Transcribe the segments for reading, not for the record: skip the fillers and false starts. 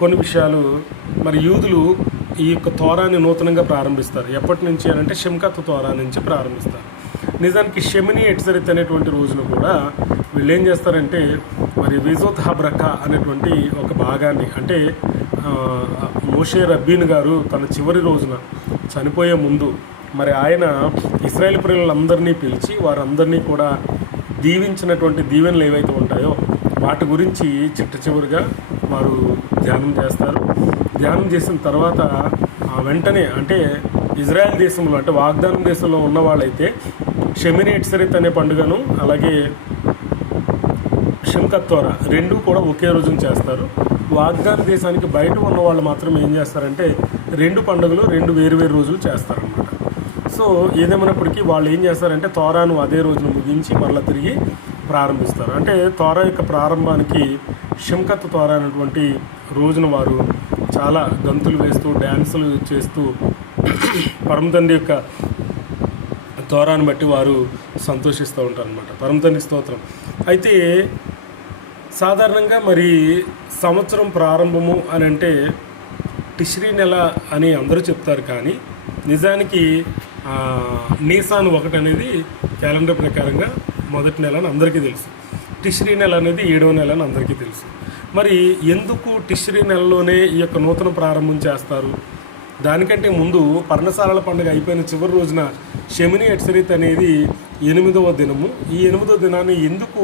కొన్ని విషయాలు. మరి యూదులు ఈ యొక్క తోరాన్ని నూతనంగా ప్రారంభిస్తారు. ఎప్పటి నుంచి అని అంటే షిమ్కత్ తోరా నుంచి ప్రారంభిస్తారు. నిజానికి షెమిని ఎట్సరిత్ అనేటువంటి రోజున కూడా వీళ్ళు ఏం చేస్తారంటే మరి విజోత్ హబ్రకా అనేటువంటి ఒక భాగాన్ని, అంటే మోషే రబ్బీన్ గారు తన చివరి రోజున చనిపోయే ముందు మరి ఆయన ఇశ్రాయేల్ ప్రజలందరినీ పిలిచి వారందరినీ కూడా దీవించినటువంటి దీవెనలు ఏవైతే ఉంటాయో వాటి గురించి చిట్ట చివరిగా వారు ధ్యానం చేస్తారు. ధ్యానం చేసిన తర్వాత వెంటనే, అంటే ఇజ్రాయెల్ దేశంలో, అంటే వాగ్దానం దేశంలో ఉన్న వాళ్ళైతే షెమిని ఎట్సరిత్ అనే పండుగను అలాగే షిమ్కత్ తోరా రెండూ కూడా ఒకే రోజున చేస్తారు. వాగ్దాన దేశానికి బయట ఉన్న వాళ్ళు మాత్రం ఏం చేస్తారంటే రెండు పండుగలు రెండు వేరు రోజులు చేస్తారన్నమాట. సో ఏదేమైనప్పటికీ వాళ్ళు ఏం చేస్తారంటే తోరాను అదే రోజున ముగించి మళ్ళీ తిరిగి ప్రారంభిస్తారు. అంటే తోరా యొక్క ప్రారంభానికి షిమ్కత్ తోరా అనేటువంటి రోజున వారు చాలా గంతులు వేస్తూ డ్యాన్సులు చేస్తూ పరమతండ్రి యొక్క తోరాను బట్టి వారు సంతోషిస్తూ ఉంటారు అన్నమాట. పరమతండ్రి స్తోత్రం. అయితే సాధారణంగా మరి సంవత్సరం ప్రారంభము అని అంటే టిష్రీ నెల అని అందరూ చెప్తారు, కానీ నిజానికి నీసాన్ 1 అనేది క్యాలెండర్ ప్రకారంగా మొదటి నెల అని అందరికీ తెలుసు. టిష్రీ నెల అనేది 7వ నెల అని అందరికీ తెలుసు. మరి ఎందుకు టిష్రీ నెలలోనే ఈ యొక్క నూతన ప్రారంభం చేస్తారు? దానికంటే ముందు పర్ణశాలల పండుగ అయిపోయిన చివరి రోజున షెమిని ఎట్సరిత్ అనేది 8వ దినము. ఈ 8వ దినాన్ని ఎందుకు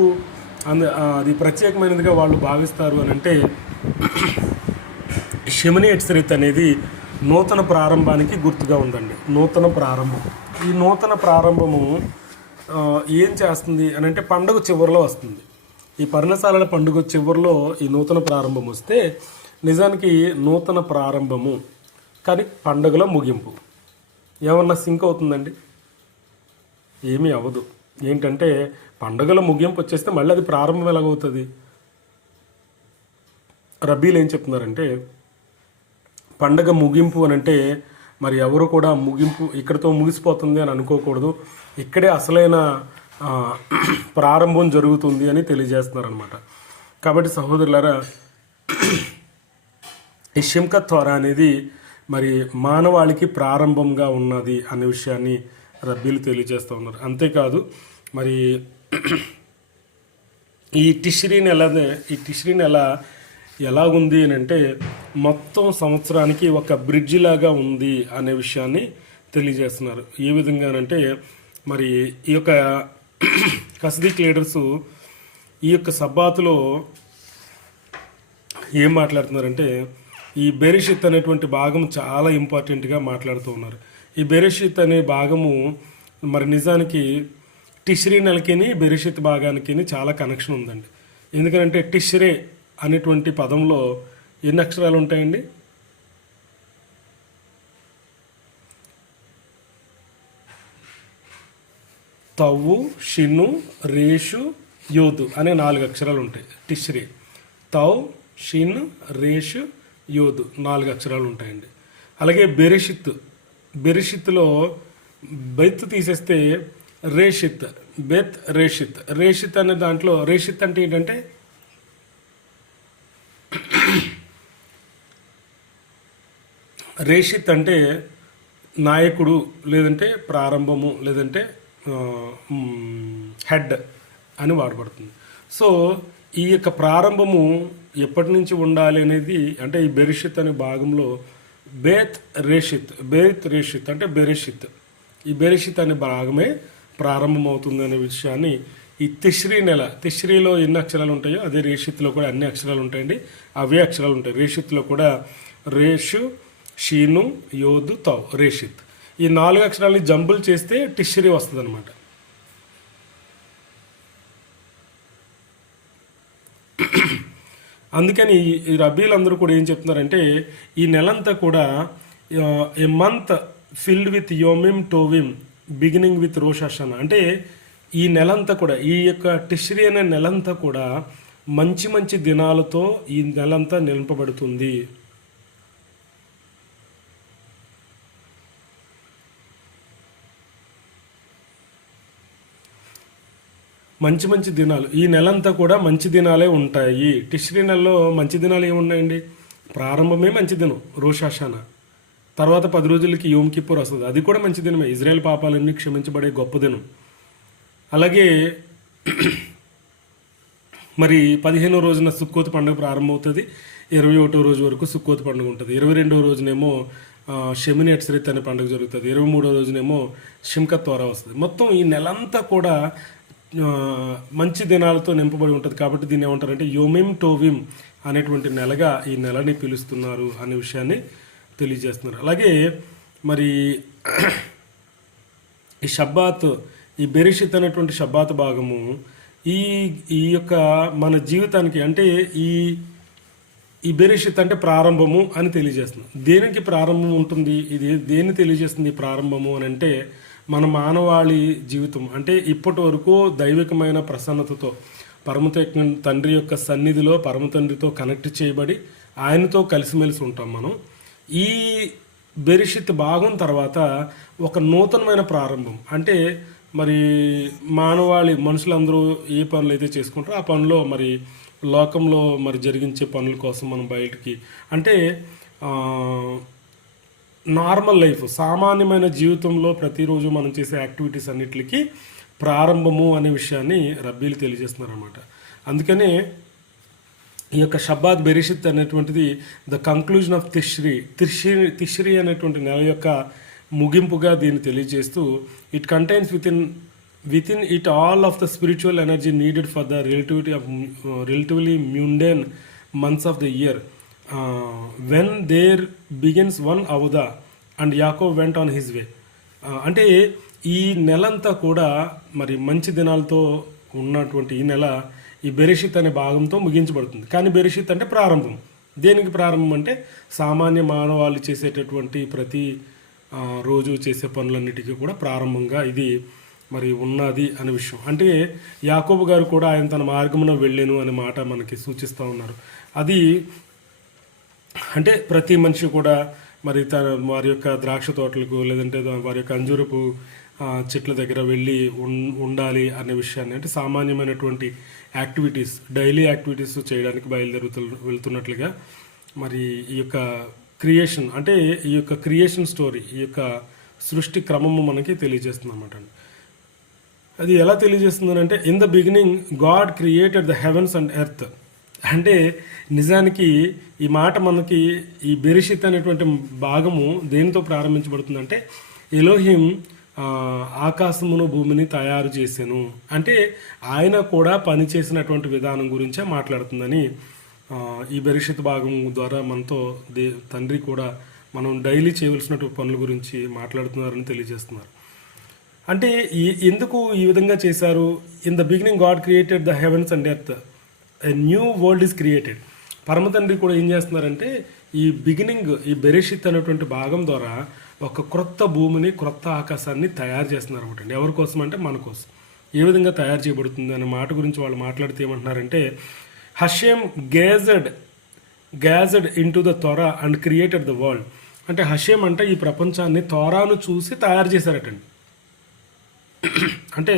అది ప్రత్యేకమైనదిగా వాళ్ళు భావిస్తారు అని అంటే షెమిని ఎట్సరిత్ అనేది నూతన ప్రారంభానికి గుర్తుగా ఉందండి. నూతన ప్రారంభం. ఈ నూతన ప్రారంభము ఏం చేస్తుంది అని అంటే పండుగ చివరిలో వస్తుంది. ఈ పర్ణశాలల పండుగ చివరిలో ఈ నూతన ప్రారంభం వస్తే నిజానికి నూతన ప్రారంభము కానీ పండుగలో ముగింపు ఏమన్నా సింక్ అవుతుందండి? ఏమీ అవ్వదు. ఏంటంటే పండుగల ముగింపు వచ్చేస్తే మళ్ళీ అది ప్రారంభం ఎలాగవుతుంది? రబ్బీలు ఏం చెప్తున్నారంటే పండగ ముగింపు అని అంటే మరి ఎవరు కూడా ముగింపు ఇక్కడితో ముగిసిపోతుంది అని అనుకోకూడదు, ఇక్కడే అసలైన ప్రారంభం జరుగుతుంది అని తెలియజేస్తున్నారనమాట. కాబట్టి సహోదరులారా, ఈ షిమ్కత్ తోరా అనేది మరి మానవాళికి ప్రారంభంగా ఉన్నది అనే విషయాన్ని రబ్బీలు తెలియజేస్తూ ఉన్నారు. అంతేకాదు మరి ఈ టిష్రీ నెల ఎలాగుంది అని అంటే మొత్తం సంవత్సరానికి ఒక బ్రిడ్జి లాగా ఉంది అనే విషయాన్ని తెలియజేస్తున్నారు. ఏ విధంగానంటే మరి ఈ యొక్క కస్దీక్ లీడర్సు ఈ యొక్క సబ్బాతులో ఏం మాట్లాడుతున్నారంటే ఈ బెరిషిత్ అనేటువంటి భాగం చాలా ఇంపార్టెంట్గా మాట్లాడుతూ ఉన్నారు. ఈ బెరిషిత్ అనే భాగము మరి నిజానికి టిష్రీ నెలకిని బెరిషిత్ భాగానికి చాలా కనెక్షన్ ఉందండి. ఎందుకంటే టిష్రే అనేటువంటి పదంలో ఎన్ని అక్షరాలు ఉంటాయండి? తవ్వు, షిన్ను, రేషు, యోధు అనే 4 అక్షరాలు ఉంటాయి. టిష్రే, తవ్, షిన్, రేషు, యోధు 4 అక్షరాలు ఉంటాయండి. అలాగే బెరిషిత్లో బెత్ తీసేస్తే రేషిత్, బెత్ రేషిత్. రేషిత్ అనే దాంట్లో రేషిత్ అంటే ఏంటంటే రేషిత్ అంటే నాయకుడు, లేదంటే ప్రారంభము, లేదంటే హెడ్ అని వాడబడుతుంది. సో ఈ యొక్క ప్రారంభము ఎప్పటి నుంచి ఉండాలి అనేది, అంటే ఈ బెరిషిత్ అనే భాగంలో బేత్ రేషిత్ అంటే బెరిషిత్, ఈ బెరిషిత్ అనే భాగమే ప్రారంభమవుతుంది అనే విషయాన్ని ఈ తిష్రీలో ఎన్ని అక్షరాలు ఉంటాయో అదే రేషిత్లో కూడా అన్ని అక్షరాలు ఉంటాయండి. అవే అక్షరాలు ఉంటాయి. రేషిత్లో కూడా రేషు, షీను, యోధు, తవ్, రేషిత్ ఈ 4 అక్షరాలని జంబుల్ చేస్తే టిష్రీ వస్తుంది అనమాట. అందుకని ఈ రబీలందరూ కూడా ఏం చెప్తున్నారంటే ఈ నెలంతా కూడా a month filled with yomim tovim beginning with Rosh Hashanah, అంటే ఈ నెలంతా కూడా, ఈ యొక్క టిష్రీ అనే నెలంతా కూడా మంచి మంచి దినాలతో ఈ నెలంతా నింపబడుతుంది. మంచి మంచి దినాలు, ఈ నెలంతా కూడా మంచి దినాలే ఉంటాయి. టిష్రీ నెలలో మంచి దినాలు ఏమున్నాయండి? ప్రారంభమే మంచి దినం రోష్ హషానా, తర్వాత 10 రోజులకి యోమ్ కిప్పూర్ వస్తుంది, అది కూడా మంచి దినమే. ఇజ్రాయెల్ పాపాలన్నీ క్షమించబడే గొప్ప దినం. అలాగే మరి 15వ రోజున సుక్కోత్ పండుగ ప్రారంభమవుతుంది. 21వ రోజు వరకు సుక్కోత్ పండుగ ఉంటుంది. 22వ రోజునేమో షెమిని ఎట్సరిత్ అనే పండుగ జరుగుతుంది. 23వ రోజునేమో షిమ్కత్ తోరా వస్తుంది. మొత్తం ఈ నెలంతా కూడా మంచి దినాలతో నింపబడి ఉంటుంది. కాబట్టి దీన్ని ఏమంటారంటే యోమిమ్ టోవిమ్ అనేటువంటి నెలగా ఈ నెలని పిలుస్తున్నారు అనే విషయాన్ని తెలియజేస్తున్నారు. అలాగే మరి ఈ షబ్బాత్, ఈ బెరిషిత్ అనేటువంటి షబ్బాత్ భాగము ఈ ఈ యొక్క మన జీవితానికి అంటే ఈ బెరిషిత్ అంటే ప్రారంభము అని తెలియజేస్తుంది. దేనికి ప్రారంభం ఉంటుంది? ఇది దేన్ని తెలియజేస్తుంది ఈ ప్రారంభము అని అంటే మన మానవాళి జీవితం అంటే ఇప్పటి వరకు దైవికమైన ప్రసన్నతతో తండ్రి యొక్క సన్నిధిలో పరమ తండ్రితో కనెక్ట్ చేయబడి ఆయనతో కలిసిమెలిసి ఉంటాం మనం. ఈ బెరిషిత్ భాగం తర్వాత ఒక నూతనమైన ప్రారంభం అంటే మరి మనుషులందరూ ఏ పనులు అయితే చేసుకుంటారో ఆ పనిలో మరి లోకంలో మరి జరిగించే పనుల కోసం మనం బయటికి అంటే నార్మల్ లైఫ్, సామాన్యమైన జీవితంలో ప్రతిరోజు మనం చేసే యాక్టివిటీస్ అన్నిటికీ ప్రారంభము అనే విషయాన్ని రబ్బీలు తెలియజేస్తున్నారు అన్నమాట. అందుకనే ఈ యొక్క షబ్బాత్ బెరిషిత్ అనేటువంటిది ద కంక్లూజన్ ఆఫ్ తిష్రీ అనేటువంటి నెల యొక్క ముగింపుగా దీన్ని తెలియజేస్తూ it contains within it all of the spiritual energy needed for the relatively mundane months of the year when there begins one Avada and Yaakov went on his way. అంటే ఈ నెలంతా కూడా మరి మంచి దినాలతో ఉన్నటువంటి ఈ నెల ఈ బెరిషిత్ అనే భాగంతో ముగించబడుతుంది. కానీ బెరిషిత్ అంటే ప్రారంభం. దేనికి ప్రారంభం అంటే సామాన్య మానవాళి చేసేటటువంటి ప్రతి రోజు చేసే పనులన్నిటికీ కూడా ప్రారంభంగా ఇది మరి ఉన్నది అనే విషయం. అంటే యాకోబు గారు కూడా ఆయన తన మార్గమున వెళ్ళాను అనే మాట మనకి సూచిస్తూ ఉన్నారు. అది అంటే ప్రతి మనిషి కూడా మరి వారి యొక్క ద్రాక్ష తోటలకు లేదంటే వారి యొక్క అంజూరపు చెట్ల దగ్గర వెళ్ళి ఉండాలి అనే విషయాన్ని అంటే సామాన్యమైనటువంటి యాక్టివిటీస్, డైలీ యాక్టివిటీస్ చేయడానికి వెళ్తున్నట్లుగా మరి ఈ యొక్క క్రియేషన్ అంటే ఈ యొక్క క్రియేషన్ స్టోరీ, ఈ యొక్క సృష్టి క్రమము మనకి తెలియజేస్తుంది అన్నమాట. అది ఎలా తెలియజేస్తుంది అంటే in the beginning God created the heavens and earth. అంటే నిజానికి ఈ మాట మనకి ఈ బెరిషిత్ అనేటువంటి భాగము దేనితో ప్రారంభించబడుతుందంటే ఎలోహిం ఆకాశమును భూమిని తయారు చేశాను అంటే ఆయన కూడా పనిచేసినటువంటి విధానం గురించే మాట్లాడుతుందని ఈ బెరిషిత్ భాగం ద్వారా మనతో తండ్రి కూడా మనం డైలీ చేయవలసినటువంటి పనుల గురించి మాట్లాడుతున్నారని తెలియజేస్తున్నారు. అంటే ఎందుకు ఈ విధంగా చేశారు? In the beginning God created the heavens and earth, a new world is created. పరమ తండ్రి కూడా ఏం చేస్తున్నారంటే ఈ బిగినింగ్ ఈ బెరిషిత్ అనేటువంటి భాగం ద్వారా ఒక క్రొత్త భూమిని క్రొత్త ఆకాశాన్ని తయారు చేస్తున్నారు అనమాట. ఎవరి కోసం అంటే మన కోసం. ఏ విధంగా తయారు చేయబడుతుంది అనే మాట గురించి వాళ్ళు మాట్లాడితే ఏమంటున్నారంటే Hashem gazed into the Torah and created the world. అంటే హషేమ్ అంటే ఈ ప్రపంచాన్ని తోరాను చూసి తయారు చేశారటండి. అంటే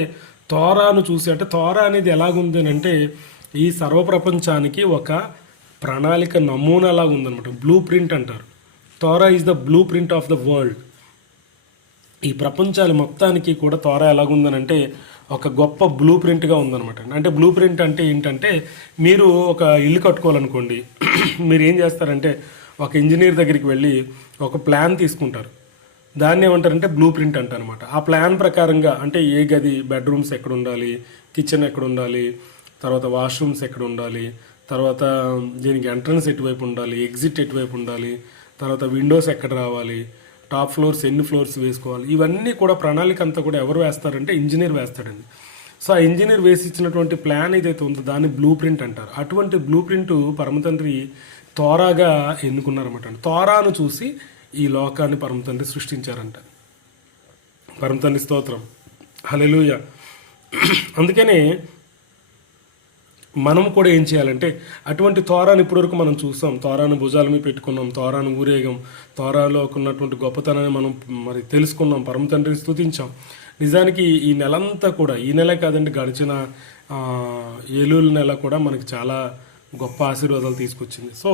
తోరాను చూసి అంటే తోరా అనేది ఎలాగుంది అంటే ఈ సర్వప్రపంచానికి ఒక ప్రణాళిక నమూనాలాగా ఉందన్నమాట. బ్లూ ప్రింట్ అంటారు. Torah is the blueprint of the world. ఈ ప్రపంచాలు మొత్తానికి కూడా తోరా ఎలాగుందనంటే ఒక గొప్ప బ్లూ ప్రింట్గా ఉందన్నమాట. అంటే బ్లూ ప్రింట్ అంటే ఏంటంటే మీరు ఒక ఇల్లు కట్టుకోవాలనుకోండి, మీరు ఏం చేస్తారంటే ఒక ఇంజనీర్ దగ్గరికి వెళ్ళి ఒక ప్లాన్ తీసుకుంటారు. దాన్ని ఏమంటారంటే బ్లూ ప్రింట్ అంటారనమాట. ఆ ప్లాన్ ప్రకారంగా అంటే ఏ గది, బెడ్రూమ్స్ ఎక్కడ ఉండాలి, కిచెన్ ఎక్కడ ఉండాలి, తర్వాత వాష్రూమ్స్ ఎక్కడ ఉండాలి, తర్వాత దీనికి ఎంట్రన్స్ ఎటువైపు ఉండాలి, ఎగ్జిట్ ఎటువైపు ఉండాలి, తర్వాత విండోస్ ఎక్కడ రావాలి, టాప్ ఫ్లోర్స్ ఎన్ని ఫ్లోర్స్ వేసుకోవాలి, ఇవన్నీ కూడా ప్రణాళిక అంతా కూడా ఎవరు వేస్తారంటే ఇంజనీర్ వేస్తాడండి. సో ఆ ఇంజనీర్ వేసి ఇచ్చినటువంటి ప్లాన్ ఏదైతే ఉందో దాన్ని బ్లూ ప్రింట్ అంటారు. అటువంటి బ్లూ ప్రింట్ పరమతండ్రి తోరాగా ఎన్నుకున్నారన్నమాట. తోరాను చూసి ఈ లోకాన్ని పరమతండ్రి సృష్టించారంట. పరమతండ్రి స్తోత్రం, హల్లెలూయా. అందుకనే మనం కూడా ఏం చేయాలంటే అటువంటి తోరాను ఇప్పటివరకు మనం చూస్తాం, తోరాను భుజాల మీద పెట్టుకున్నాం, తోరాను ఊరేగం, తోరాలో ఉన్నటువంటి గొప్పతనాన్ని మనం మరి తెలుసుకున్నాం, పరమ తండ్రిని స్తుతించాం. నిజానికి ఈ నెలంతా కూడా, ఈ నెలే కాదండి, గడిచిన ఏలూరు నెల కూడా మనకి చాలా గొప్ప ఆశీర్వాదాలు తీసుకొచ్చింది. సో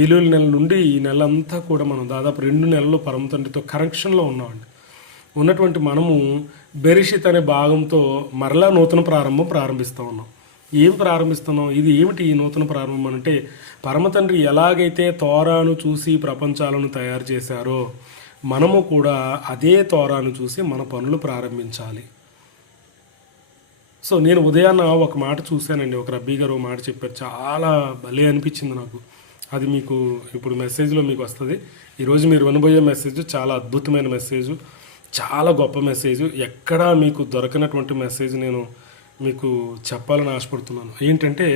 ఏలూరు నెల నుండి ఈ నెల అంతా కూడా మనం దాదాపు 2 నెలలు పరమ తండ్రితో కనెక్షన్లో ఉన్నామండి. ఉన్నటువంటి మనము బెరిషిత్ అనే భాగంతో మరలా నూతన ప్రారంభిస్తూ ఉన్నాం. ఏం ప్రారంభిస్తున్నాం? ఇది ఏమిటి ఈ నూతన ప్రారంభం అంటే, పరమ తండ్రి ఎలాగైతే తోరాను చూసి ప్రపంచాలను తయారు చేశారో మనము కూడా అదే తోరాను చూసి మన పనులు ప్రారంభించాలి. సో నేను ఉదయాన్న ఒక మాట చూశానండి, ఒక రబ్బీ గారు మాట చెప్పారు, చాలా భలే అనిపించింది నాకు. అది మీకు ఇప్పుడు మెసేజ్లో మీకు వస్తుంది. ఈరోజు మీరు వినబోయే మెసేజ్ చాలా అద్భుతమైన మెసేజ్, చాలా గొప్ప మెసేజ్. ఎక్కడా మీకు దొరకనటువంటి మెసేజ్ నేను మీకు చెప్పాలని ఆశపడుతున్నాను. ఏంటంటే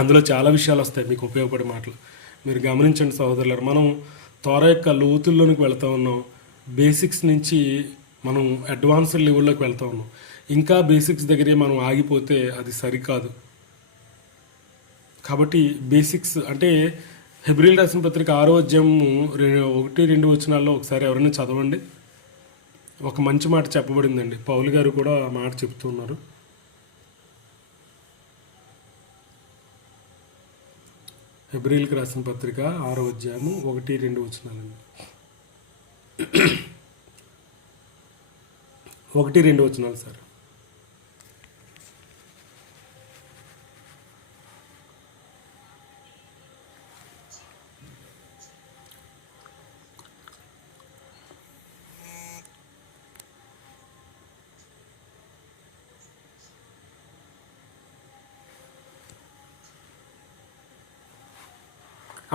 అందులో చాలా విషయాలు వస్తాయి మీకు ఉపయోగపడే మాటలు. మీరు గమనించండి సహోదరులారు, మనం తోర యొక్క లోతుల్లోనికి వెళ్తూ ఉన్నాం. బేసిక్స్ నుంచి మనం అడ్వాన్స్డ్ లెవెల్లోకి వెళ్తూ ఉన్నాం. ఇంకా బేసిక్స్ దగ్గరే మనం ఆగిపోతే అది సరికాదు. కాబట్టి బేసిక్స్ అంటే హెబ్రీయులు రాసిన పత్రిక 6వ అధ్యాయము 1-2 వచనాల్లో ఒకసారి ఎవరైనా చదవండి. ఒక మంచి మాట చెప్పబడిందండి. పౌలు గారు కూడా ఆ మాట చెప్తున్నారు. హెబ్రీయులకు రాసిన పత్రిక 6వ అధ్యాయము 1-2 వచనాలండి. 1-2 వచనాలు సార్.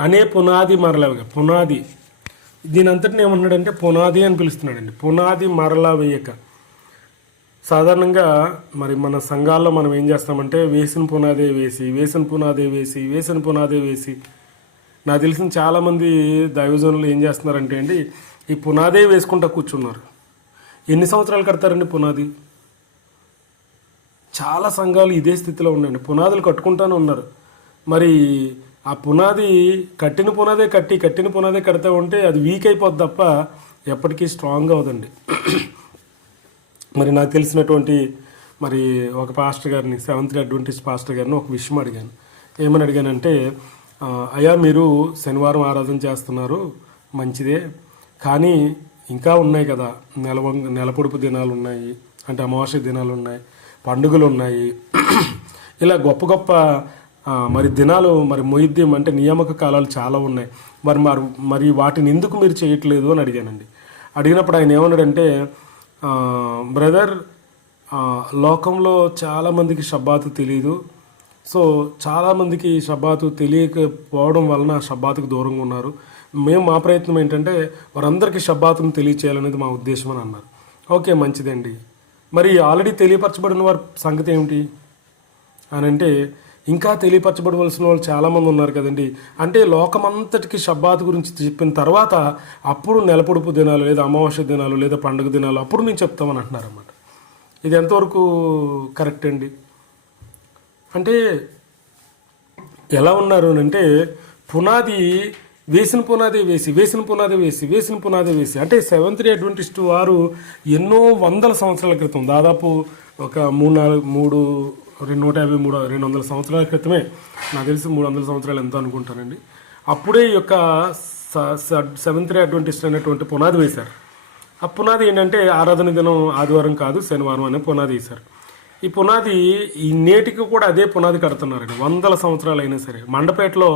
అనే పునాది మరలా పునాది, దీని అంతటిని ఏమన్నాడంటే పునాది అని పిలుస్తున్నాడండి. పునాది మరలా వేయక. సాధారణంగా మరి మన సంఘాల్లో మనం ఏం చేస్తామంటే వేసిన పునాదే వేసి నాకు తెలిసిన చాలామంది దైవజనులు ఏం చేస్తున్నారంటే అండి, ఈ పునాదే వేసుకుంటా కూర్చున్నారు. ఎన్ని సంవత్సరాలు కడతారండి పునాది? చాలా సంఘాలు ఇదే స్థితిలో ఉన్నాయండి, పునాదులు కట్టుకుంటానే ఉన్నారు. మరి ఆ పునాది కట్టిన పునాదే కడితే ఉంటే అది వీక్ అయిపోద్ది తప్ప ఎప్పటికీ స్ట్రాంగ్ అవ్వదండి. మరి నాకు తెలిసినటువంటి మరి ఒక పాస్టర్ గారిని, సెవెంత్ అడ్వెంటిస్ట్ పాస్టర్ గారిని ఒక విషయం అడిగాను. ఏమని అడిగానంటే, అయ్యా మీరు శనివారం ఆరాధన చేస్తున్నారు మంచిదే, కానీ ఇంకా ఉన్నాయి కదా, నెలపొడుపు దినాలు ఉన్నాయి, అంటే అమావాస్య దినాలు ఉన్నాయి, పండుగలు ఉన్నాయి, ఇలా గొప్ప గొప్ప మరి దినాలు, మరి మొయిద్దీం అంటే నియామక కాలాలు చాలా ఉన్నాయి. మరి వాటిని ఎందుకు మీరు చేయట్లేదు అని అడిగానండి. అడిగినప్పుడు ఆయన ఏమన్నాడంటే, బ్రదర్, లోకంలో చాలామందికి షబ్బాతు తెలీదు. సో చాలామందికి షబ్బాతు తెలియకపోవడం వలన షబ్బాతుకు దూరంగా ఉన్నారు. మా ప్రయత్నం ఏంటంటే వారందరికీ షబ్బాతును తెలియచేయాలనేది మా ఉద్దేశం అని అన్నారు. ఓకే, మంచిదండి. మరి ఆల్రెడీ తెలియపరచబడిన వారి సంగతి ఏమిటి అని అంటే, ఇంకా తెలియపరచబడవలసిన వాళ్ళు చాలామంది ఉన్నారు కదండి. అంటే లోకమంతటికి షబ్బాతు గురించి చెప్పిన తర్వాత అప్పుడు నెలపొడుపు దినాలు లేదా అమావాస్య దినాలు లేదా పండుగ దినాలు అప్పుడు మేము చెప్తామని అంటున్నారన్నమాట. ఇది ఎంతవరకు కరెక్ట్ అండి? అంటే ఎలా ఉన్నారు అంటే, పునాది వేసిన పునాది వేసి అంటే సెవెంత్ డే అడ్వెంటిస్ట్ వారు ఎన్నో వందల సంవత్సరాల క్రితం, దాదాపు ఒక 250-300 సంవత్సరాల క్రితమే, నాకు తెలిసి 300 సంవత్సరాలు ఎంతో అనుకుంటానండి, అప్పుడే ఈ యొక్క సెవెంత్ డే అడ్వెంటిస్ట్ అనేటువంటి పునాది వేశారు. ఆ పునాది ఏంటంటే ఆరాధన దినం ఆదివారం కాదు శనివారం అనే పునాది వేశారు. ఈ పునాది ఈ నేటికి కూడా అదే పునాది కడుతున్నారండి, 100 సంవత్సరాలు అయినా సరే. మండపేటలో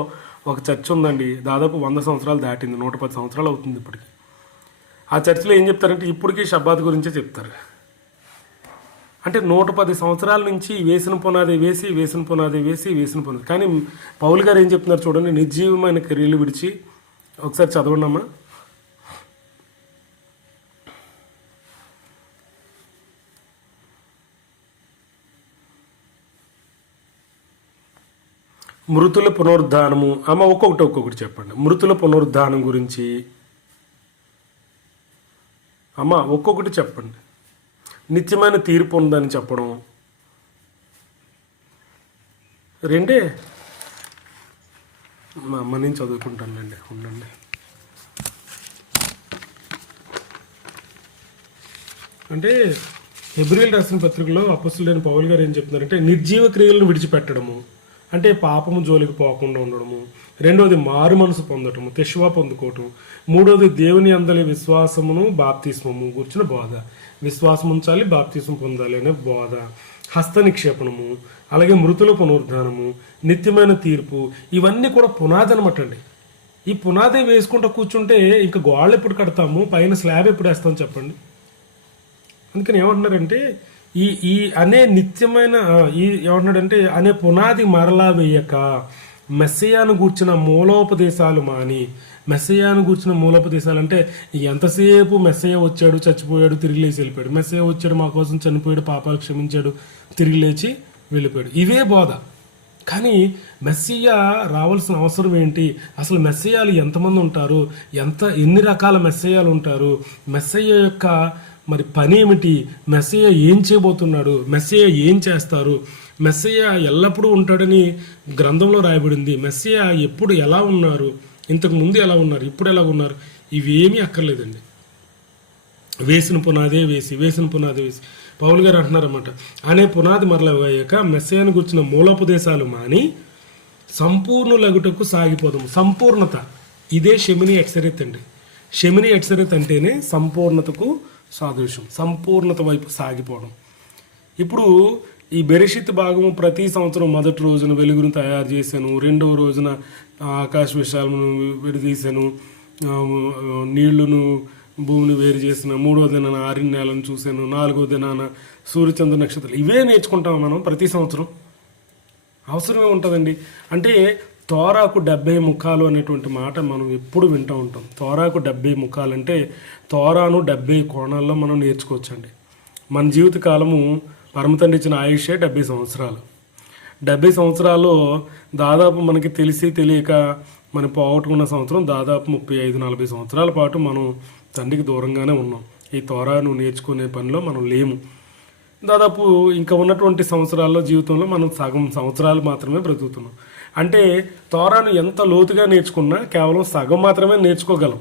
ఒక చర్చ్ ఉందండి, దాదాపు 100 సంవత్సరాలు దాటింది, 110 సంవత్సరాలు అవుతుంది ఇప్పటికి. ఆ చర్చిలో ఏం చెప్తారంటే ఇప్పటికీ షబ్బాత్ గురించే చెప్తారు. అంటే 110 సంవత్సరాల నుంచి వేసిన పునాది వేసి. కానీ పౌలు గారు ఏం చెప్తున్నారు చూడండి, నిర్జీవమైన క్రియలు విడిచి. ఒకసారి చదవండి అమ్మా. మృతుల పునరుద్ధానము. అమ్మ ఒక్కొక్కటి చెప్పండి. మృతుల పునరుద్ధానం గురించి అమ్మ ఒక్కొక్కటి చెప్పండి. నిత్యమైన తీర్పు ఉందని చెప్పడం, రెండే. మా అమ్మ నేను చదువుకుంటానులేండి, ఉండండి. అంటే హెబ్రీయులు రాసిన పత్రికలో అపొస్తలుడైన పౌలు గారు ఏం చెప్తున్నారంటే నిర్జీవ క్రియలను విడిచిపెట్టడము, అంటే పాపము జోలికి పోకుండా ఉండడము. రెండోది మారు మనసు పొందటము, తెషువా పొందుకోవటం. మూడోది దేవుని అందలి విశ్వాసమును బాప్తిస్మము గురించిన బోధ. విశ్వాసం ఉంచాలి, బాప్తిస్మం పొందాలి అనే బోధ. హస్త నిక్షేపణము, అలాగే మృతుల పునరుద్ధానము, నిత్యమైన తీర్పు. ఇవన్నీ కూడా పునాది అనమాట అండి. ఈ పునాది వేసుకుంటూ కూర్చుంటే ఇంకా గోడలు ఎప్పుడు కడతాము, పైన స్లాబ్ ఎప్పుడు వేస్తాం చెప్పండి. అందుకని ఏమంటున్నారంటే ఈ ఈ అనే నిత్యమైన ఏమంటున్నాడంటే అనే పునాది మరలా వేయక మెస్సయాను గూర్చిన మూలోపదేశాలు మాని. మెస్సయాను గూర్చిన మూలోపదేశాలు అంటే ఎంతసేపు మెస్సయ్య వచ్చాడు, చచ్చిపోయాడు, తిరిగి లేచి వెళ్ళిపోయాడు, మెస్సయ్య వచ్చాడు, మా కోసం చనిపోయాడు, పాపాలు క్షమించాడు, తిరిగి లేచి వెళ్ళిపోయాడు, ఇవే బోధ. కానీ మెస్సయ్య రావాల్సిన అవసరం ఏంటి, అసలు మెస్సయ్యాలు ఎంతమంది ఉంటారు, ఎన్ని రకాల మెస్సయ్యాలు ఉంటారు, మెస్సయ్య యొక్క మరి పని ఏమిటి, మెస్సయ్య ఏం చేయబోతున్నాడు, మెస్సయ్య ఏం చేస్తారు, మెస్సయ్య ఎల్లప్పుడూ ఉంటాడని గ్రంథంలో రాయబడింది, మెస్సయ్య ఎప్పుడు ఎలా ఉన్నారు, ఇంతకు ముందు ఎలా ఉన్నారు, ఇప్పుడు ఎలా ఉన్నారు, ఇవేమీ అక్కర్లేదండి. వేసిన పునాదే వేసిన పునాదే వేసి పౌలు గారు అంటున్నారన్నమాట. అనే పునాది మరల వేయక మెస్సయ్యను గుర్చిన మూలోపదేశాలు మాని సంపూర్ణులగుటకు సాగిపోదాము. సంపూర్ణత, ఇదే షెమిని ఎక్సరెత్ అండి. షెమిని ఎక్సరెత్ అంటేనే సంపూర్ణతకు సాదృశ్యం, సంపూర్ణత వైపు సాగిపోవడం. ఇప్పుడు ఈ బెరిషిత్ భాగము ప్రతి సంవత్సరం మొదటి రోజున వెలుగును తయారు చేశాను, రెండవ రోజున ఆకాశ విశాలను విడదీశాను, నీళ్లను భూమిని వేరు చేసిన, మూడవ దినాన ఆరిన నేలను చూశాను, నాలుగో దినాన సూర్యచంద్ర నక్షత్రాలు. ఇవే నేర్చుకుంటాం మనం ప్రతి సంవత్సరం. అవసరమే ఉంటుందండి. అంటే తోరాకు 70 ముఖాలు అనేటువంటి మాట మనం ఎప్పుడు వింటూ ఉంటాం. తోరాకు 70 ముఖాలు అంటే తోరాను 70 కోణాల్లో మనం నేర్చుకోవచ్చండి. మన జీవిత కాలము పరమతండ్రి ఇచ్చిన ఆయుషే 70 సంవత్సరాలు. 70 సంవత్సరాల్లో దాదాపు మనకి తెలిసి తెలియక మనం పోగొట్టుకున్న సంవత్సరం దాదాపు 35-40 సంవత్సరాల పాటు మనం తండ్రికి దూరంగానే ఉన్నాం. ఈ తోరాను నేర్చుకునే పనిలో మనం లేము. దాదాపు ఇంకా ఉన్నటువంటి సంవత్సరాల్లో జీవితంలో మనం సగం సంవత్సరాలు మాత్రమే బ్రతుకుతున్నాం. అంటే తోరాను ఎంత లోతుగా నేర్చుకున్నా కేవలం సగం మాత్రమే నేర్చుకోగలం.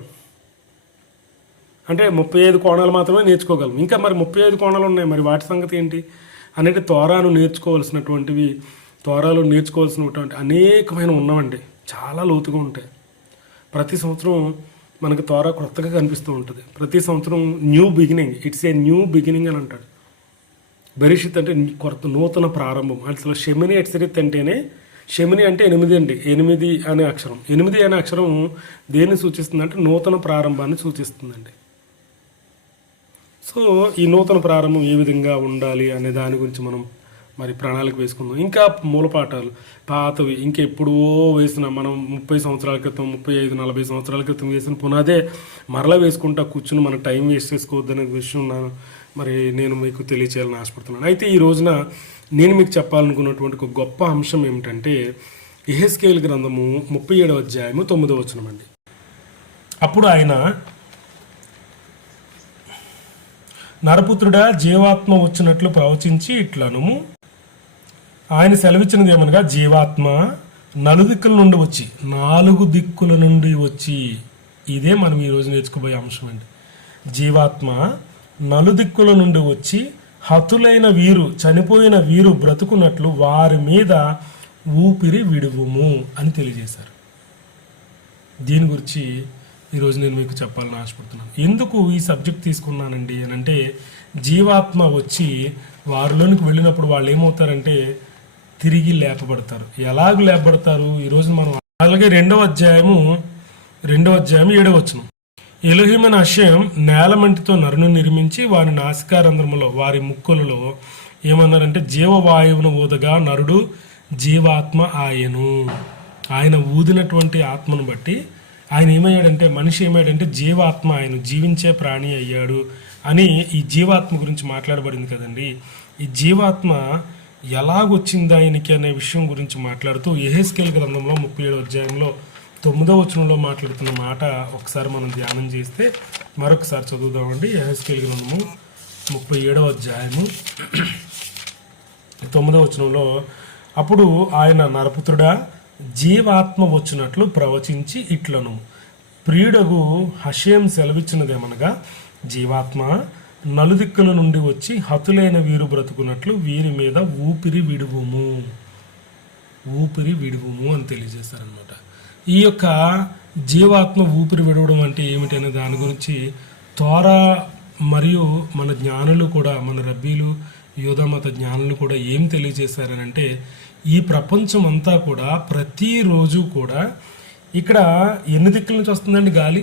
అంటే 35 కోణాలు మాత్రమే నేర్చుకోగలం. ఇంకా మరి 35 కోణాలు ఉన్నాయి, మరి వాటి సంగతి ఏంటి అనేది తోరాను నేర్చుకోవాల్సినటువంటివి, తోరాలు నేర్చుకోవాల్సినటువంటి అనేకమైన ఉన్నామండి, చాలా లోతుగా ఉంటాయి. ప్రతి సంవత్సరం మనకు తోరా కొత్తగా కనిపిస్తూ ఉంటుంది. ప్రతి సంవత్సరం new beginning, it's a new beginning అని అంటాడు. బెరిషిత్ అంటే కొత్త నూతన ప్రారంభం. అసలు షెమిని ఎట్సరిత్ అంటేనే, షెమిని అంటే 8 అండి, 8 అనే అక్షరం. 8 అనే అక్షరం దేన్ని సూచిస్తుందంటే నూతన ప్రారంభాన్ని సూచిస్తుందండి. సో ఈ నూతన ప్రారంభం ఏ విధంగా ఉండాలి అనే దాని గురించి మనం మరి ప్రణాళిక వేసుకుందాం. ఇంకా మూలపాఠాలు పాతవి, ఇంకా ఎప్పుడో వేసిన, మనం 30 సంవత్సరాల క్రితం, 35-40 సంవత్సరాల క్రితం వేసిన పునాదే మరలా వేసుకుంటా కూర్చుని మన టైం వేస్ట్ చేసుకోవద్దనే విషయం మరి నేను మీకు తెలియచేయాలని ఆశపడుతున్నాను. అయితే ఈ రోజున నేను మీకు చెప్పాలనుకున్నటువంటి ఒక గొప్ప అంశం ఏమిటంటే యెహెజ్కేలు గ్రంథము 37వ అధ్యాయము 9వ వచనం అండి. అప్పుడు ఆయన, నరపుత్రుడా, జీవాత్మ వచ్చినట్లు ప్రవచించి ఇట్లను, ఆయన సెలవిచ్చినది ఏమనగా, జీవాత్మ నలుదిక్కుల నుండి వచ్చి, 4 దిక్కుల నుండి వచ్చి. ఇదే మనం ఈరోజు నేర్చుకోబోయే అంశం అండి. జీవాత్మ నలుదిక్కుల నుండి వచ్చి హతులైన వీరు, చనిపోయిన వీరు బ్రతుకున్నట్లు వారి మీద ఊపిరి విడువుము అని తెలియజేశారు. దీని గురించి ఈరోజు నేను మీకు చెప్పాలని ఆశపడుతున్నాను. ఎందుకు ఈ సబ్జెక్ట్ తీసుకున్నానండి అని అంటే, జీవాత్మ వచ్చి వారిలోనికి వెళ్ళినప్పుడు వాళ్ళు ఏమవుతారంటే తిరిగి లేపబడతారు. ఎలాగ లేపబడతారు ఈరోజు మనం అలాగే 2వ అధ్యాయము 7వ వచనం. ఎలోహిమన్ అషయం నేలమంటితో నరును నిర్మించి వారి నాసికారంధ్రములో, వారి ముక్కులలో ఏమన్నారంటే జీవవాయువును ఊదగా నరుడు జీవాత్మ ఆయను. ఆయన ఊదినటువంటి ఆత్మను బట్టి ఆయన ఏమయ్యాడంటే, మనిషి ఏమయ్యాడంటే జీవాత్మ, ఆయన జీవించే ప్రాణి అయ్యాడు అని ఈ జీవాత్మ గురించి మాట్లాడబడింది కదండి. ఈ జీవాత్మ ఎలాగొచ్చింది ఆయనకి అనే విషయం గురించి మాట్లాడుతూ యెహెజ్కేలు గ్రంథంలో 37వ అధ్యాయంలో 9వ వచనంలో మాట్లాడుతున్న మాట ఒకసారి మనం ధ్యానం చేస్తే మరొకసారి చదువుదామండి. యెహెజ్కేలు గ్రంథము 37వ అధ్యాయము 9వ వచనంలో, అప్పుడు ఆయన, నరపుత్రుడా, జీవాత్మ వచ్చినట్లు ప్రవచించి ఇట్లను, ప్రియుడగు హషేం సెలవిచ్చినదేమనగా, జీవాత్మ నలుదిక్కుల నుండి వచ్చి హతులైన వీరు బ్రతుకున్నట్లు వీరి మీద ఊపిరి విడువుము అని తెలియజేశారనమాట. ఈ యొక్క జీవాత్మ ఊపిరి విడవడం అంటే ఏమిటి అనే దాని గురించి తోరా మరియు మన జ్ఞానులు కూడా, మన రబ్బీలు యోధమత జ్ఞానులు కూడా ఏం తెలియజేశారనంటే, ఈ ప్రపంచం అంతా కూడా ప్రతిరోజు కూడా ఇక్కడ ఎన్ని దిక్కుల నుంచి వస్తుందండి గాలి?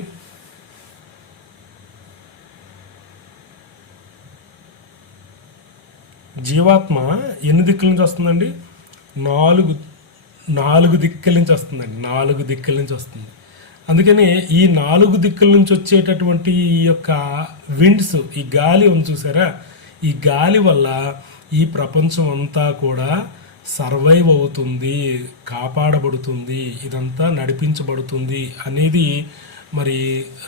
జీవాత్మ ఎన్ని దిక్కుల నుంచి వస్తుందండి? నాలుగు దిక్కుల నుంచి వస్తుందండి. 4 దిక్కుల నుంచి వస్తుంది. అందుకని ఈ 4 దిక్కుల నుంచి వచ్చేటటువంటి ఈ యొక్క విండ్స్, ఈ గాలి ఉంది చూసారా, ఈ గాలి వల్ల ఈ ప్రపంచం అంతా కూడా సర్వైవ్ అవుతుంది, కాపాడబడుతుంది, ఇదంతా నడిపించబడుతుంది అనేది మరి